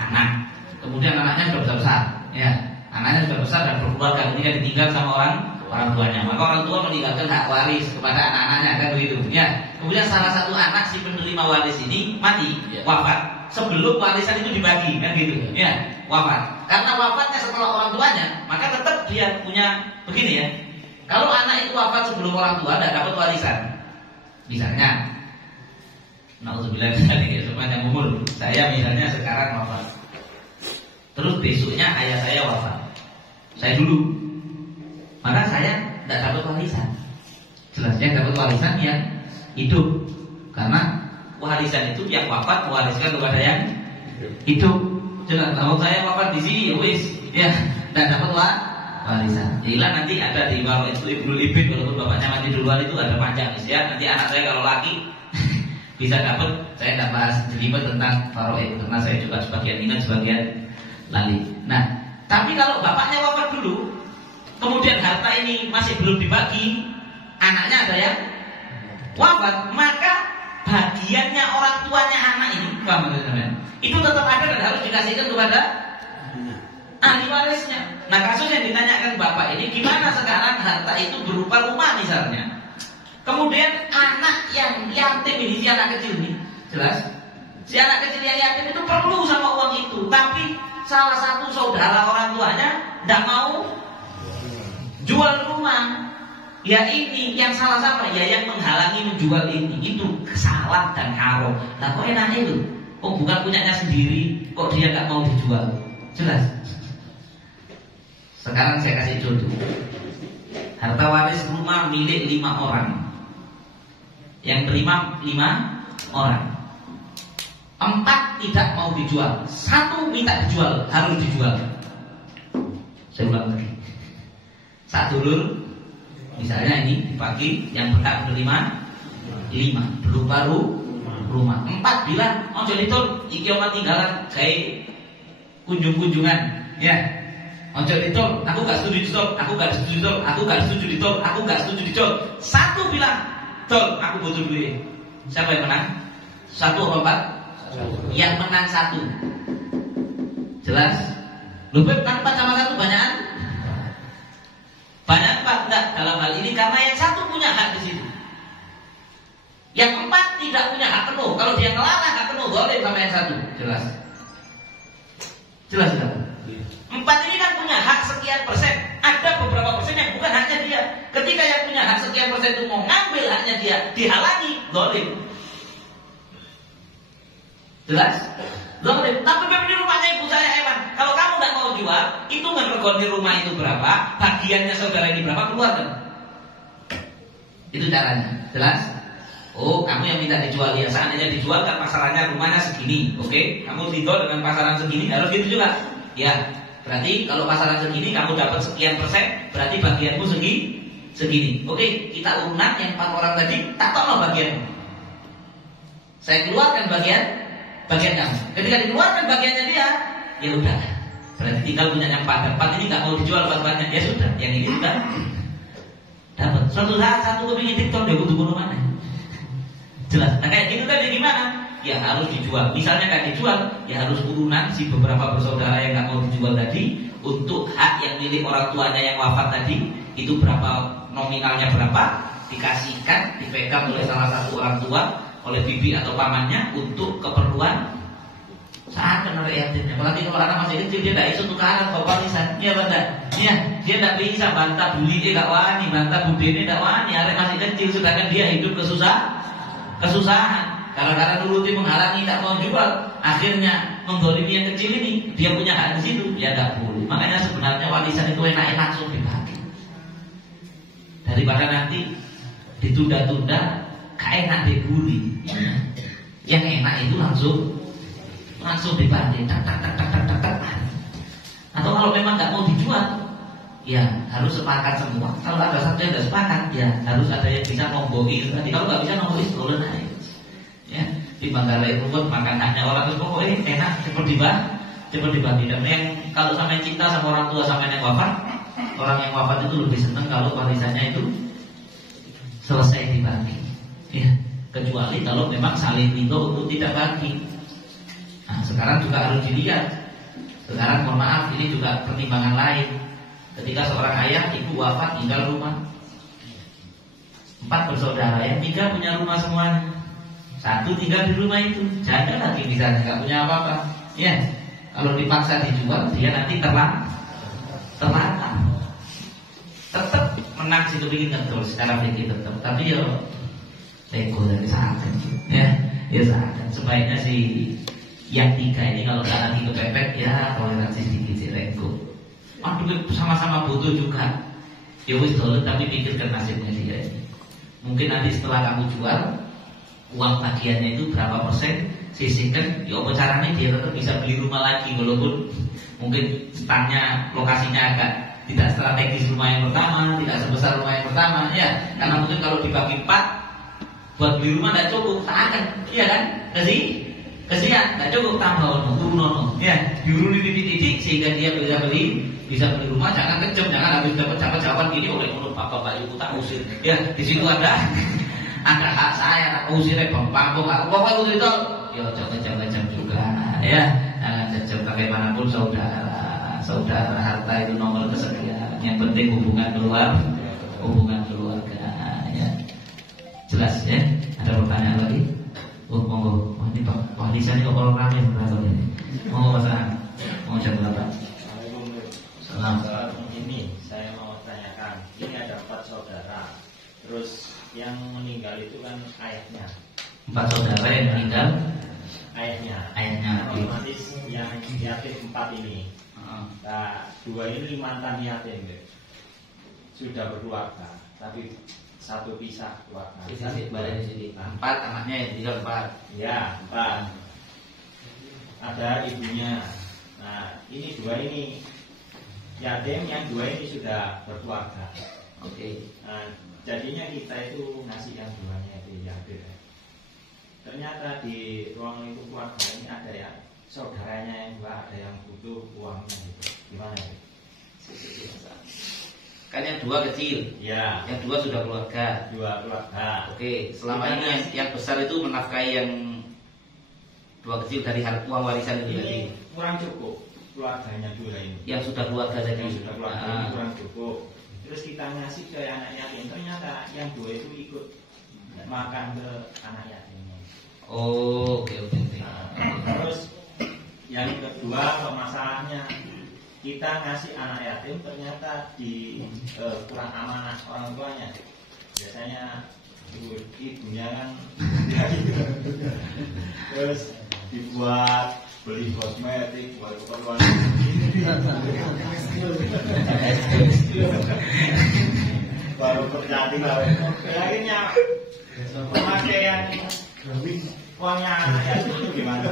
anak. Kemudian anaknya sudah besar, ya anaknya sudah besar dan berkeluarga, kemudian ditinggal sama orang tuanya. Maka orang tua meninggalkan hak waris kepada anak-anaknya, kan begitu, ya. Kemudian salah satu anak si penerima waris ini mati, wafat sebelum warisan itu dibagi, kan gitu, ya wafat. Karena wafatnya setelah orang tuanya, maka tetap dia punya begini ya. Kalau anak itu wafat sebelum orang tua, tidak dapat warisan. Misalnya, naudzubillah dari sepanjang umur saya misalnya sekarang wafat, terus besoknya ayah saya wafat, saya dulu, maka saya tidak dapat warisan. Jelasnya dapat warisan yang hidup, karena warisan itu yang wafat mewariskan kepada yang hidup. Jelas, kalau saya wafat di sini, wis, ya, tidak dapat warisan. Jelas nanti ada di bawah itu Ibnu Libin, walaupun bapaknya mati duluan itu ada panjang ya. Nanti anak saya kalau laki bisa dapat. Saya tidak bahas jelimet tentang faraid karena saya juga sebagian ingat sebagian lali. Nah, tapi kalau bapaknya wafat dulu, kemudian harta ini masih belum dibagi, anaknya ada yang wafat, maka bagiannya orang tuanya anak ini, paham teman-teman? Itu tetap ada dan harus dikasihkan kepada ahli warisnya. Nah, kasus yang ditanyakan bapak ini, gimana sekarang harta itu berupa rumah misalnya, kemudian anak yang yatim ini, si anak kecil ini, jelas si anak kecil yang yatim itu perlu sama uang itu, tapi salah satu saudara orang tuanya tidak mau jual rumah. Ya ini yang salah siapa? Ya yang menghalangi menjual ini. Itu salah dan haram. Nah, kok enak itu? Kok bukan punyanya sendiri, kok dia nggak mau dijual? Jelas. Sekarang saya kasih contoh. Harta waris rumah milik 5 orang. Yang terima 5 orang. 4 tidak mau dijual, 1 minta dijual, harus dijual. Saya ulang lagi. 1 dulur, misalnya ini dibagi, yang berhak menerima 5 berupa rumah. 4 bilang, oh jadi tur, iki oma tinggalan kayak kunjung-kunjungan, ya. Ojo ditol, aku gak setuju ditol, aku gak setuju ditol, aku gak setuju ditol, aku gak setuju ditol. Satu bilang, tol, aku butuh duit. Siapa yang menang? 1 atau 4? Yang menang 1. Jelas? Lupet tanpa sama 1 banyakan? Banyak 4 enggak dalam hal ini karena yang 1 punya hak di situ. Yang 4 tidak punya hak penuh. Kalau dia ngelarang hak penuh, boleh sama yang 1. Jelas? Jelas enggak? 4 ini kan punya hak sekian persen. Ada beberapa persen yang bukan haknya dia. Ketika yang punya hak sekian persen itu mau ngambil haknya dia, dihalangi, boleh. Jelas? Boleh. Tapi ini rumahnya ibu saya Eman. Kalau kamu nggak mau jual, hitungan regoni rumah itu berapa, bagiannya saudara ini berapa, keluarkan. Itu caranya. Jelas? Oh, kamu yang minta dijual, ya seandainya dijual kan pasarannya rumahnya segini, oke? Kamu tidur dengan pasaran segini, harus gitu juga. Ya, berarti kalau pasaran segini kamu dapat sekian persen, berarti bagianmu segini. Oke, kita urunan yang 4 orang tadi, tak tahu bagianmu. Saya keluarkan bagian kamu. Ketika dikeluarkan bagiannya dia, ya udah. Berarti tinggal punya yang 4 dan 4 ini nggak mau dijual bagiannya, ya sudah. Yang ini sudah dapat. Suatu saat satu kepingin TikTok dia butuh gunung mana? Jelas. Nah kayak gitu tadi gimana? Ya harus dijual. Misalnya kayak dijual, ya harus urunan si beberapa bersaudara yang nggak mau dijual tadi untuk hak yang milik orang tuanya yang wafat tadi itu berapa, nominalnya berapa, dikasihkan, dipegang oleh salah satu orang tua, oleh bibi atau pamannya untuk keperluan saat kena yatim. Apalagi kalau anak masih kecil dia tidak bisa tukaran kalau warisan, iya benar. Ya, dia tidak bisa bantah buli dia nggak wani, bantah budene nggak wani. Arek masih kecil, sedangkan dia hidup kesusahan. Karena nuruti menghalangi tidak mau jual, akhirnya menggolimi yang kecil ini, dia punya hak di situ, ya tidak boleh. Makanya sebenarnya warisan itu enak langsung dibagi, daripada nanti ditunda-tunda, enak dibuli. Yang enak itu langsung dibagi, tak. Atau kalau memang nggak mau dijual, ya harus sepakat semua. Kalau ada satu yang nggak sepakat, ya harus ada yang bisa nombori. Kalau nggak bisa nombori, boleh naik. Ya, di Manggarai rumput makan haknya orang itu pokoknya enak, cepat dibagi. Dan yang kalau sama yang cinta sama orang tua sama yang wafat, orang yang wafat itu lebih senang kalau warisannya itu selesai dibagi. Ya, kecuali kalau memang saling ridho untuk tidak bagi. Nah, sekarang juga harus dilihat. Sekarang mohon maaf, ini juga pertimbangan lain. Ketika seorang ayah ibu wafat tinggal rumah, 4 bersaudara, yang 3 punya rumah semuanya. 1 tinggal di rumah itu, jaga lagi misalnya nggak punya apa-apa. Ya, kalau dipaksa dijual, dia nanti terlantar. Tetap menang situ bikin betul secara fikih tetap. Tapi ya, ego dari seakan. Ya seakan. Sebaiknya sih yang 3 ini kalau nggak lagi kepepet, ya toleransi sedikit sih ego. Waduh, sama-sama butuh juga. Ya wis dulu, tapi pikirkan nasibnya dia ini. Mungkin nanti setelah kamu jual, uang bagiannya itu berapa persen, sisihkan. Ya apa caranya dia tetap bisa beli rumah lagi, walaupun mungkin stangnya, lokasinya agak tidak strategis rumah yang pertama, tidak sebesar rumah yang pertama. Ya, karena mungkin kalau dibagi 4 buat beli rumah tidak cukup, tak akan, iya kan? Kesian, tidak cukup, tambah turun. Ya, diuruni titik sehingga dia bisa beli rumah. Jangan kejam, jangan habis dapat jawaban gini oleh mulut bapak ibu tak usir. Ya, di situ ada hak saya, tak usir panggung. Bapak ibu itu, ya jam juga. Ya, jangan jam bagaimanapun saudara harta itu nomor kesekian. Yang penting hubungan keluarga. Ya, jelas ya. Ada pertanyaan lagi? Monggo. Ini Pak, warisan ini kalau rame berapa ini? Monggo pasangan. Mau jam berapa? Salam. Ini saya mau tanyakan. Ini ada 4 saudara. Terus yang meninggal itu kan ayahnya. 4 saudara yang meninggal. Ayahnya. Otomatis yang yatim 4 ini. Nah, 2 ini mantan yatim, sudah berkeluarga, tapi 1 pisah keluarga. Balik di sini. 4 anaknya yang tinggal 4. Ya, 4. Ada ibunya. Nah, ini 2 ini yatim, yang 2 ini sudah berkeluarga. Oke. Nah, jadinya kita itu ngasih yang 2-nya itu yatim. Ternyata di ruang itu keluarga ini ada yang saudaranya yang 2, ada yang butuh uangnya gitu. Gimana ya? Kan yang dua kecil, Ya, yang dua sudah keluarga. dua keluarga. Oke, selama ini yang besar itu menafkahi yang dua kecil dari uang warisan itu tadi. Ini kurang cukup keluarganya dua ini. Yang sudah keluarga tadi. Yang sudah keluarga ini kurang cukup. Terus kita ngasih ke anak yatim, ternyata yang dua itu ikut makan ke anak yatimnya. Oh, oke. Nah, terus yang kedua masalahnya kita ngasih anak yatim ternyata kurang amanah orang tuanya. Biasanya ibunya kan terus dibuat beli kosmetik buat keperluan baru terjadi akhirnya pemakaian uangnya anak yatim itu gimana?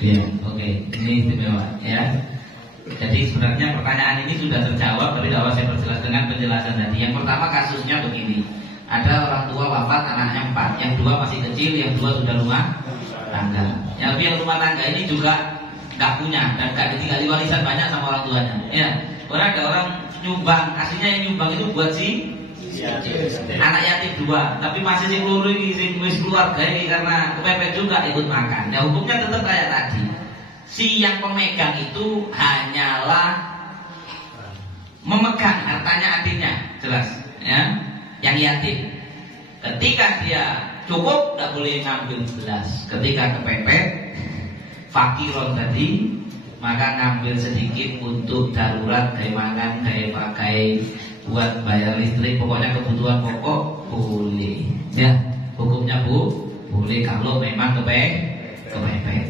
Iya, oke. Ini istimewa ya. Jadi sebenarnya pertanyaan ini sudah terjawab dari awal saya perjelas dengan penjelasan tadi. Yang pertama kasusnya begini. Ada orang tua wafat, anaknya 4, yang 2 masih kecil, yang 2 sudah rumah tangga. Yang rumah tangga ini juga nggak punya dan nggak ditinggali warisan banyak sama orang tuanya. Ya, orang ada orang nyumbang, aslinya yang nyumbang itu buat si anak yatim 2, tapi masih si peluru ini, si keluarga ini karena kepepet juga ikut makan. Ya hukumnya tetap kayak tadi. Si yang pemegang itu hanyalah memegang hartanya adiknya, jelas, ya. Yang yatim, ketika dia cukup tidak boleh ngambil belas. Ketika kepepet, fakiron tadi, maka ngambil sedikit untuk darurat, kayak makan, kayak pakai, buat bayar listrik, pokoknya kebutuhan pokok boleh. Ya, hukumnya boleh kalau memang kepepet.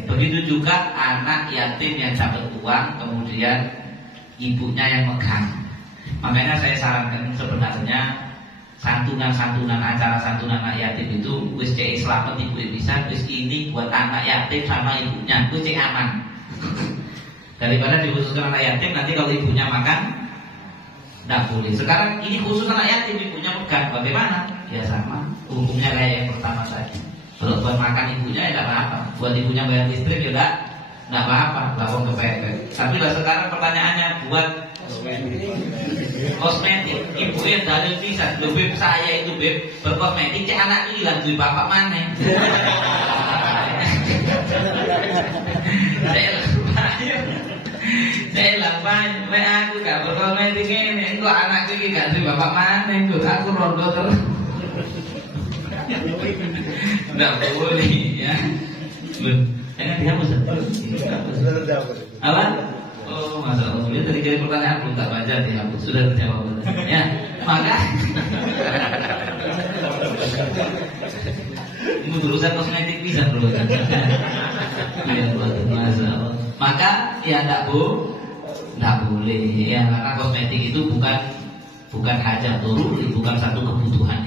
Begitu juga anak yatim yang dapat uang kemudian ibunya yang megang. Makanya saya sarankan sebenarnya santunan acara santunan anak yatim itu wis cek selamat ibu bisa, wis ini buat anak yatim sama ibunya, wis cek aman. Daripada dikhususkan anak yatim nanti kalau ibunya makan tidak boleh. Sekarang ini khusus anak yatim, ibunya megang, bagaimana? Ya sama hukumnya kayak yang pertama tadi. Kalau buat makan ibunya ya tidak apa-apa, buat ibunya bayar listrik ya tidak apa-apa, lapor kepepet. Tapi lah sekarang pertanyaannya buat kosmetik, ibu yang dalil bisa, beb saya itu beb berkosmetik, cek anak ini hilang duit bapak mana? Saya lapan, aku gak berkosmetik ini, kok anakku ini gak duit bapak mana? Aku rondo terus. Tidak boleh ya. Jangan dihapus. Apa? Oh, Masya Allah. Lihat dari kiri pertanyaan belum tak baca dihapus. Sudah terjawab. Ya, maka ini urusan kosmetik bisa bro. Ya, Masya Allah. Maka ya tidak boleh ya, karena kosmetik itu bukan hajat doruri, bukan satu kebutuhan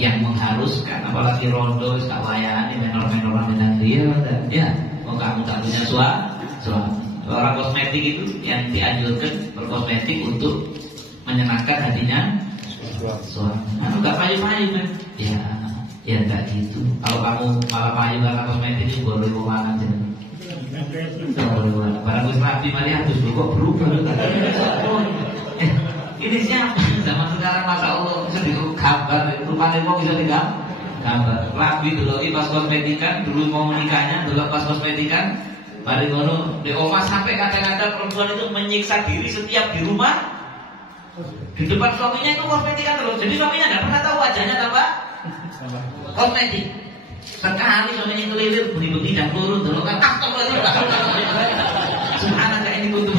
yang mengharuskan, apalagi rondo sekawayaan menor-menor dengan dia ya, mau kamu tak punya suami. Orang kosmetik itu yang dianjurkan berkosmetik untuk menyenangkan hatinya suami. Enggak payu-payu kan? Ya enggak gitu. Kalau kamu malah payu karena kosmetik itu boleh mana aja. Barang wis rapi mari harus kok berubah. Ini siapa? Zaman sekarang Masya Allah bisa digambar, rupanya mau bisa digambar. Rabi dulu pas kosmetikan, dulu mau menikahnya, dulu pas kosmetikan, pada ngono di omah sampai kata-kata perempuan itu menyiksa diri setiap di rumah, di depan suaminya itu kosmetikan terus. Jadi suaminya tidak pernah tahu wajahnya tanpa kosmetik. Sekali suaminya itu lilir, beri-beri dan turun dulu kan, subhanallah ini kuntum.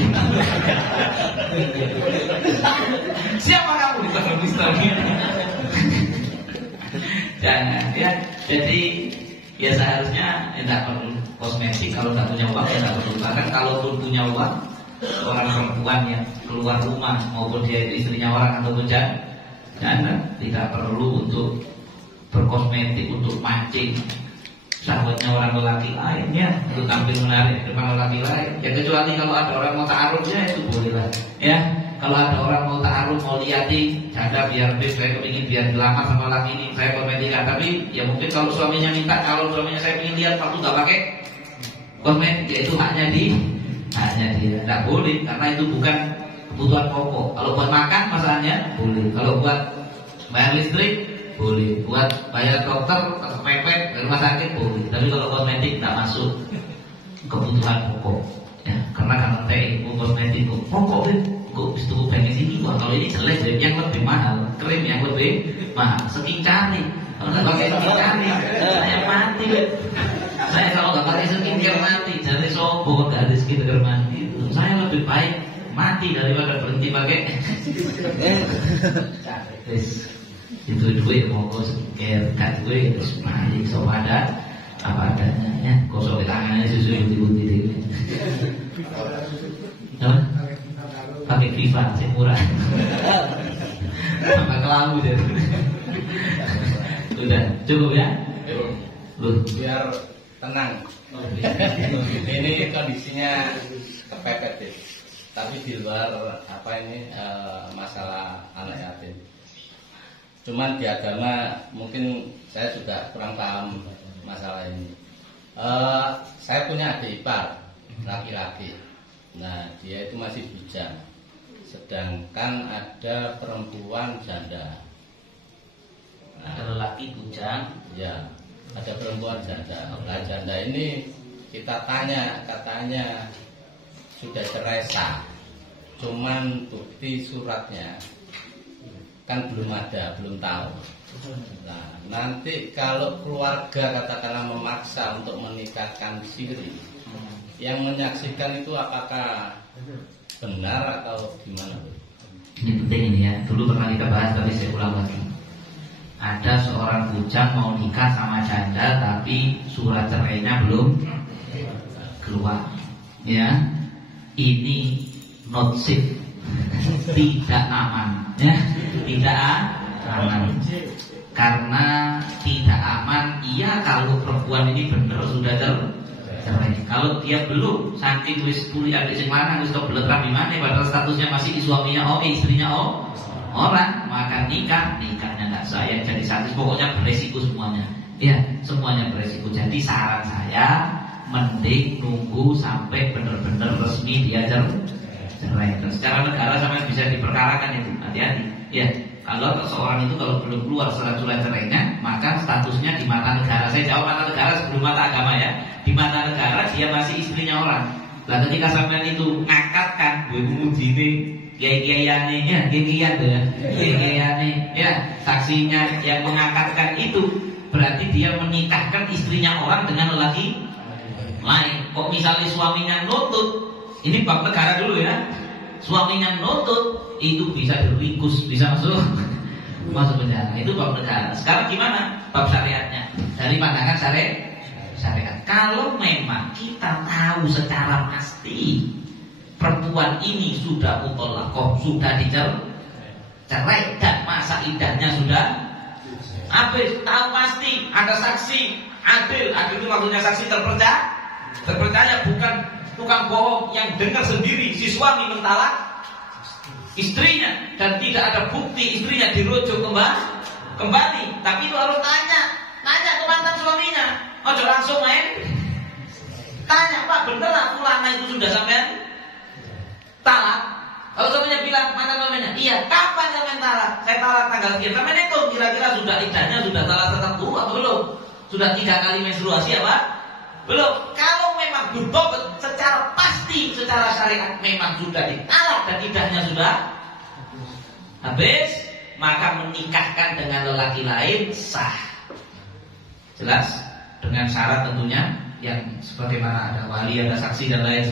Siapa kamu di dalam Islam ini? Jangan ya. Jadi ya seharusnya tidak perlu kosmetik. Kalau tidak punya uang ya tidak perlu. Bahkan kalaupun punya uang, orang perempuan yang keluar rumah maupun dia itu istrinya orang ataupun jangan tidak perlu untuk berkosmetik untuk mancing sahabatnya orang lelaki lain ya, untuk tampil menarik depan lelaki lain ya, kecuali kalau ada orang mau ta'arufnya itu boleh lah ya. Kalau ada orang mau ta'aruf, mau liatin janda biar saya kepingin biar dilamar sama laki ini saya kosmetikan, tapi ya mungkin kalau suaminya minta, kalau suaminya saya ingin lihat waktu gak pakai kosmetik ya itu haknya hanya dia. Tidak boleh karena itu bukan kebutuhan pokok. Kalau buat makan masalahnya boleh. Kalau buat bayar listrik boleh. Buat bayar dokter atau pepet dari rumah sakit boleh. Tapi kalau kosmetik tidak masuk kebutuhan pokok. Ya, karena kalau teh kosmetik pokok kok itu pengen sini. Wah, kalau ini jelek yang lebih mahal, krim yang lebih mahal. Saking cari. Kalau nggak pakai saking cari, saya mati. Saya kalau nggak pakai skincare mati. Jadi sobo nggak ada skincare mati. Saya lebih baik mati daripada berhenti pakai. Itu duit monggo skincare, kan duit terus mati sopada apa adanya ya. Gosok di tangannya susu putih-putih itu. Pakai Viva sih murah. Apa kelabu deh. Udah cukup ya. Biar tenang. Ini kondisinya kepepet ya. Tapi di luar apa ini masalah anak yatim. Cuman di agama mungkin saya juga kurang paham masalah ini. Saya punya adik ipar laki-laki. Nah dia itu masih bujang. Sedangkan ada perempuan janda. Nah, ada lelaki bujang, ya. Ada perempuan janda. Nah, janda ini kita tanya, katanya sudah cerai sah. Cuman bukti suratnya kan belum ada, belum tahu. Nah, nanti kalau keluarga katakanlah memaksa untuk menikahkan siri, yang menyaksikan itu apakah benar atau gimana? Ini penting ini ya. Dulu pernah kita bahas tapi saya ulang lagi. Ada seorang bujang mau nikah sama janda tapi surat cerainya belum keluar. Ya, ini not safe, tidak aman. Ya, tidak aman. Karena tidak aman. Iya kalau perempuan ini benar sudah cerai. Kalau dia belum, saking wis pulih adik sing lanang wis kebelet rapi maneh padahal statusnya masih suaminya istrinya orang, maka nikahnya enggak sah ya, jadi saksi pokoknya beresiko semuanya. Ya, semuanya beresiko. Jadi saran saya mending nunggu sampai benar-benar resmi dia cerai. Dan secara negara sampai bisa diperkarakan itu. Hati-hati. Ya, kalau seorang itu kalau belum keluar surat-surat cerainya, maka statusnya di mata negara. Saya jawab mata negara sebelum mata agama ya. Di mata negara dia masih istrinya orang. Lah ketika sampean itu ngakatkan, gue mengujine kiai-kiaiane ya, kiai-kiaiane ya, saksinya yang mengakatkan itu berarti dia menikahkan istrinya orang dengan lelaki lain. Kok misalnya suaminya nutut, ini bab negara dulu ya. Suaminya nutut itu bisa diringkus, bisa masuk penjara. Itu bab negara. Sekarang gimana bab syariatnya? Dari pandangan syariat. Kalau memang kita tahu secara pasti perempuan ini sudah mutallaqah, sudah dicerai dan masa iddahnya sudah habis, tahu pasti ada saksi adil itu maksudnya saksi terpercaya, bukan tukang bohong yang dengar sendiri si suami mentalak istrinya dan tidak ada bukti istrinya dirujuk kembali. Tapi itu harus tanya ke mantan suaminya. Ojo langsung main tanya, Pak bener lah fulana itu sudah sampean talak? Kalau suaminya bilang mantan suaminya, iya, kapan sampean talak? Saya talak tanggal sekian. Sampean itu kira-kira sudah iddahnya sudah talak tertentu atau belum? Sudah 3 kali menstruasi apa? Belum. Kalau memang betul secara pasti secara syariat memang sudah ditalak dan iddahnya sudah habis, maka menikahkan dengan lelaki lain sah. Jelas? Dengan syarat tentunya yang sebagaimana ada wali, ada saksi dan lain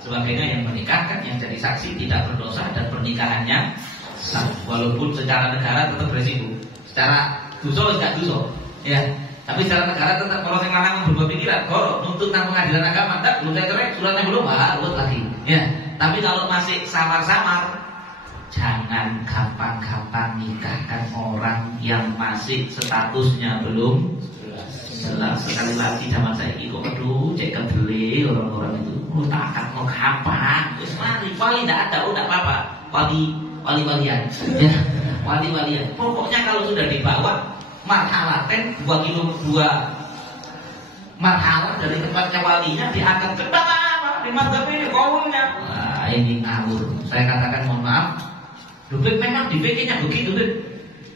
sebagainya. Yang menikahkan, yang jadi saksi tidak berdosa dan pernikahannya sah. Walaupun secara negara tetap beresiko. Secara dosa tidak dosa, ya. Tapi secara negara tetap kalau yang lanang berubah pikiran, kalau nuntut nang pengadilan agama, tak belum saya cerai, suratnya belum, ruwet lagi. Ya. Tapi kalau masih samar-samar, jangan gampang-gampang nikahkan orang yang masih statusnya belum jelas. Sekali lagi zaman saya ini kok aduh cek kebeli orang-orang itu takkan mau gampang. Terus wali tidak ada, udah apa-apa. Wali-walian ya, wali-walian. Pokoknya kalau sudah dibawa marhalaten 2 marhalah dari tempatnya walinya diangkat ke bawah, di mazhab ini kaulnya. Nah, ini ngawur. Saya katakan mohon maaf. Dulu memang di fikihnya begitu,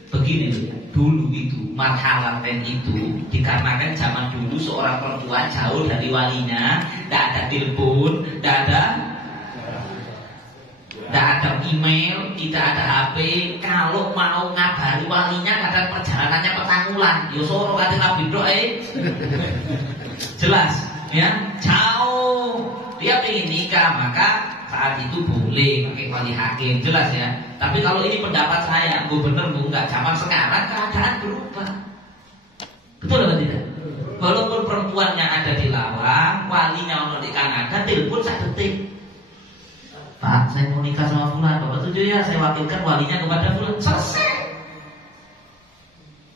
begini ya. Dulu itu marhalaten itu dikarenakan zaman dulu seorang perempuan jauh dari walinya, tidak ada telepon, tidak ada email, tidak ada HP. Kalau mau ngabari walinya kadang perjalanannya petangulan. Yo soro kate Nabi jelas ya, jauh. Dia pengen nikah, maka saat itu boleh pakai wali hakim, jelas ya. Tapi kalau ini pendapat saya, gubernur enggak, zaman sekarang keadaan berubah. Betul atau tidak? Walaupun perempuannya ada di Lawang, walinya ono di Kanada, telepon 1 detik. Pak, saya mau nikah sama Fulan, Bapak setuju ya? Saya wakilkan walinya kepada Fulan. Selesai.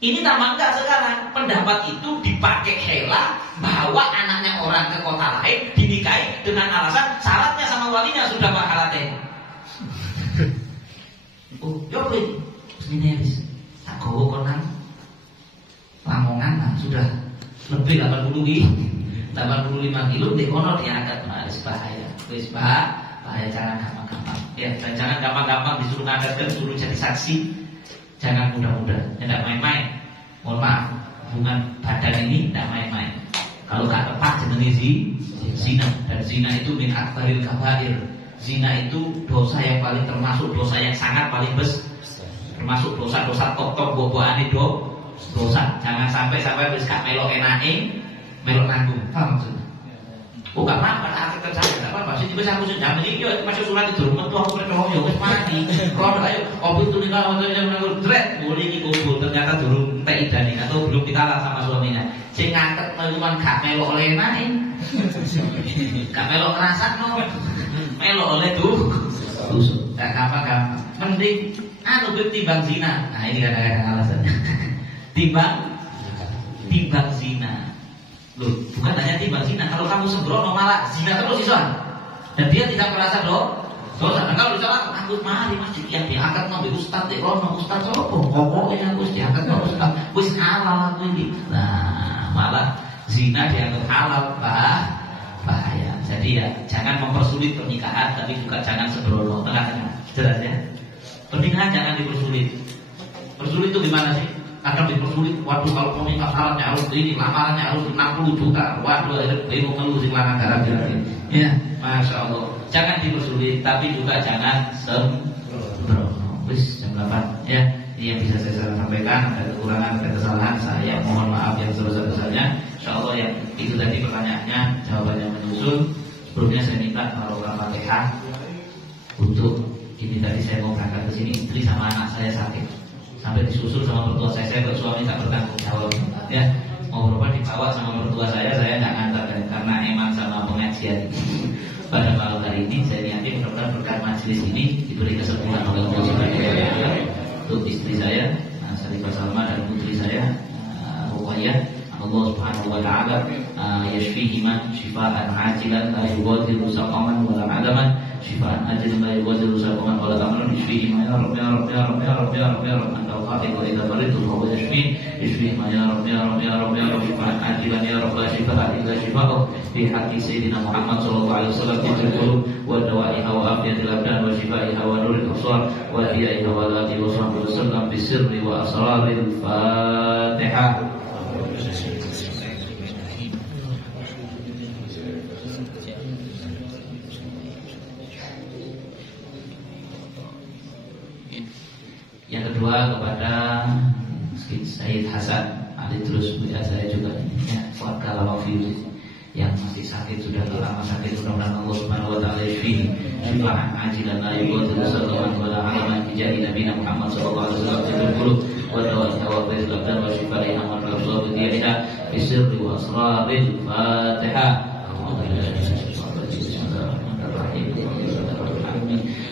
Ini tambah enggak sekarang. Pendapat itu dipakai hela, bawa anaknya orang ke kota lain, dinikahi dengan alasan syaratnya sama walinya sudah mahalaten. Oh, yo kuwi sini wis. Tak gowo konan. Lamongan nah, sudah lebih 85 kilo di kono diangkat harus bahaya. Wis bahaya, jangan gampang-gampang. Ya, dan jangan gampang-gampang disuruh ngangkat, suruh jadi saksi. Jangan mudah-mudah, tidak main-main. Mohon maaf, hubungan badan ini tidak main-main. Kalau gak tepat jenenge zina, dan zina itu min akbaril kabair. Zina itu dosa yang paling termasuk dosa yang sangat paling besar. Termasuk dosa-dosa top-top boboane dosa. Jangan sampai wis gak melok enake, melok nanggung. Paham maksudnya? Oh gak apa-apa, akhirkan saya gak apa-apa. Sini bisa aku sudah ini masuk surat itu rumah tuh aku percaya ya wis mati. Kalau ayo opo itu nikah waktunya menanggung dret boleh iki kubur ternyata durung entek idane atau belum dikalah sama suaminya. Sing ngangkat cuman gak melok oleh enake. Gak melok ngrasakno. Melok oleh tuh. Gak gampang-gampang. Mending timbang zina. Nah ini kadang-kadang alasannya. Timbang zina. Loh, bukan hanya timbang zina. Kalau kamu sembrono malah zina terus iso. Dan dia tidak merasa dosa. Dan kalau misalnya aku mari masjid yang diangkat nabi ustaz di rono ustaz sopo. Pokoknya aku diangkat nabi ustaz. Wis halal aku ini. Nah, malah zina dianggap halal, bahaya. Jadi ya jangan mempersulit pernikahan, tapi juga jangan sembrono. Tengah-tengah. Jelas ya. Pernikahan jangan dipersulit. Persulit itu gimana sih? Kadang dipersulit, waduh kalau mau nikah syaratnya harus ini, lamarannya harus 60 juta. Waduh, mau ngeluh sing lanang darah berarti. Ya, masya Allah. Jangan dipersulit, tapi juga jangan sembrono. Wis jam 8 ya. Ini yang bisa saya sampaikan. Ada kekurangan, ada kesalahan, saya mohon maaf yang sebesar-besarnya. Insya Allah yang itu tadi pertanyaannya, jawabannya menyusul. Sebelumnya saya minta kalau Al-Fatihah untuk ini tadi saya mau berangkat ke sini, istri sama anak saya sakit. Sampai disusul sama mertua saya suami tak bertanggung jawab ya. Mau berobat dibawa sama mertua saya nggak ngantar karena eman sama pengajian. Pada malam hari ini saya niati mudah-mudahan berkat majelis ini diberi kesempurnaan oleh Allah Subhanahu wa taala untuk istri saya Sarifah Salma dan putri saya Ruqayyah. Allah Subhanahu wa taala yashfihima shifaan ajilan la yughadiru saqaman wa la adaman shifaan ajilan la yughadiru saqaman wa la adaman yashfihima ya Rabb ya Rabb ya Rabb ya Rabb ya Rabb ya Rabb anta al-qadir wa idza maritu fa huwa yashfihima ya Rabb ya Rabb ya Rabb ya Rabb shifaan ajilan ya Rabb shifaan illa shifaa fi haqqi sayyidina Muhammad sallallahu alaihi wasallam fil qulub wa dawa'iha wa afiyatil abdan wa shifaiha wa nuril absar wa hiyaiha wa alihi wa sahbihi wasallam bi sirri wa asraril Fatihah. Yang kedua kepada Sayyid Hasan Ali terus ya saya juga ya keluarga Lawafi yang masih sakit sudah lama sakit, mudah-mudahan Allah Subhanahu wa taala yashfihi shifaan ajilan la yughadiru saqaman wa la alaman bi jahi Nabi Muhammad sallallahu alaihi wasallam fil qulub wa dawa'iha wa fil abdan wa shifaiha wa al-absar bi diha bi sirri wa asraril Fatihah.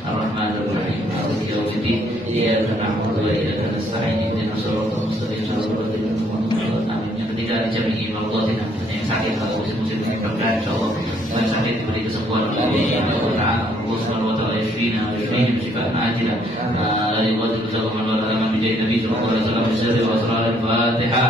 Ar-Rahmanir-Rahim. Maliki yaumiddin. Iyyaka na'budu wa iyyaka nasta'in. Ihdinas siratal mustaqim. Shiratal ladzina an'amta 'alaihim. Yang ketiga dijami'i mardhatina. Yang sakit kalau musim-musim ini berkah insyaallah. Yang sakit diberi kesembuhan oleh Allah Ta'ala. Allah Subhanahu wa ta'ala yashfina wa yashfihim shifaan ajilan. La yughadiru saqaman wa la alaman bi jahi Nabi sallallahu alaihi wasallam bi sirri wa asraril Fatihah.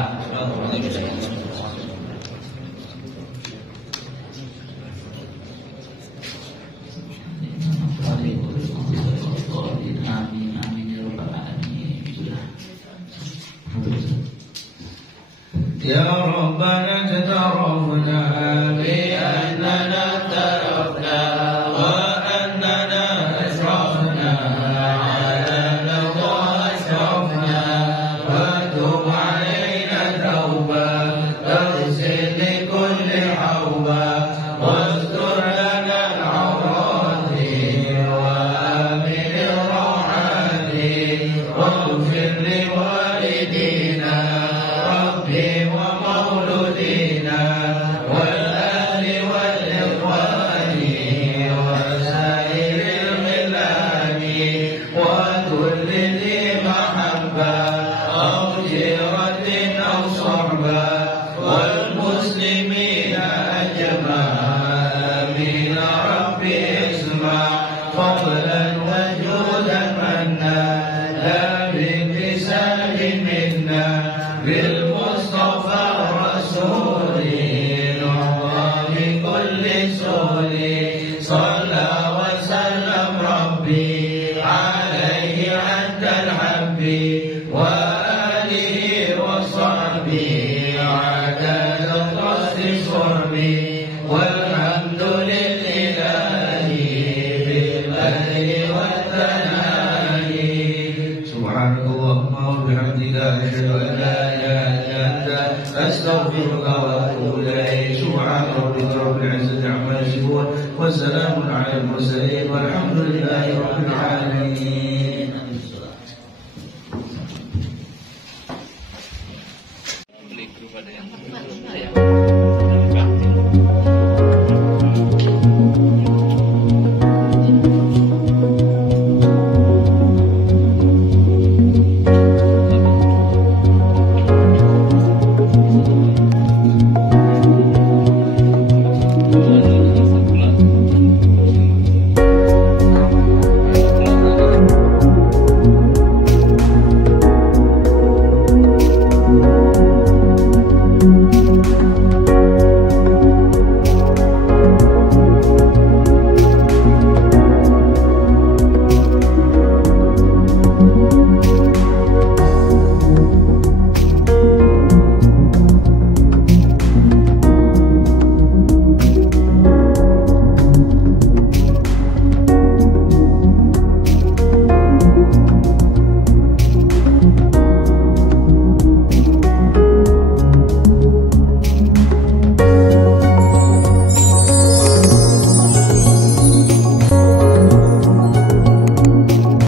الكرم والحمد لله بالبر والثناء سبحانك اللهم وبحمدك أشهد أن لا إله إلا أنت أستغفرك وأتوب إليك سبحان ربك رب العزة عما يصفون وسلام على المرسلين والحمد لله رب العالمين.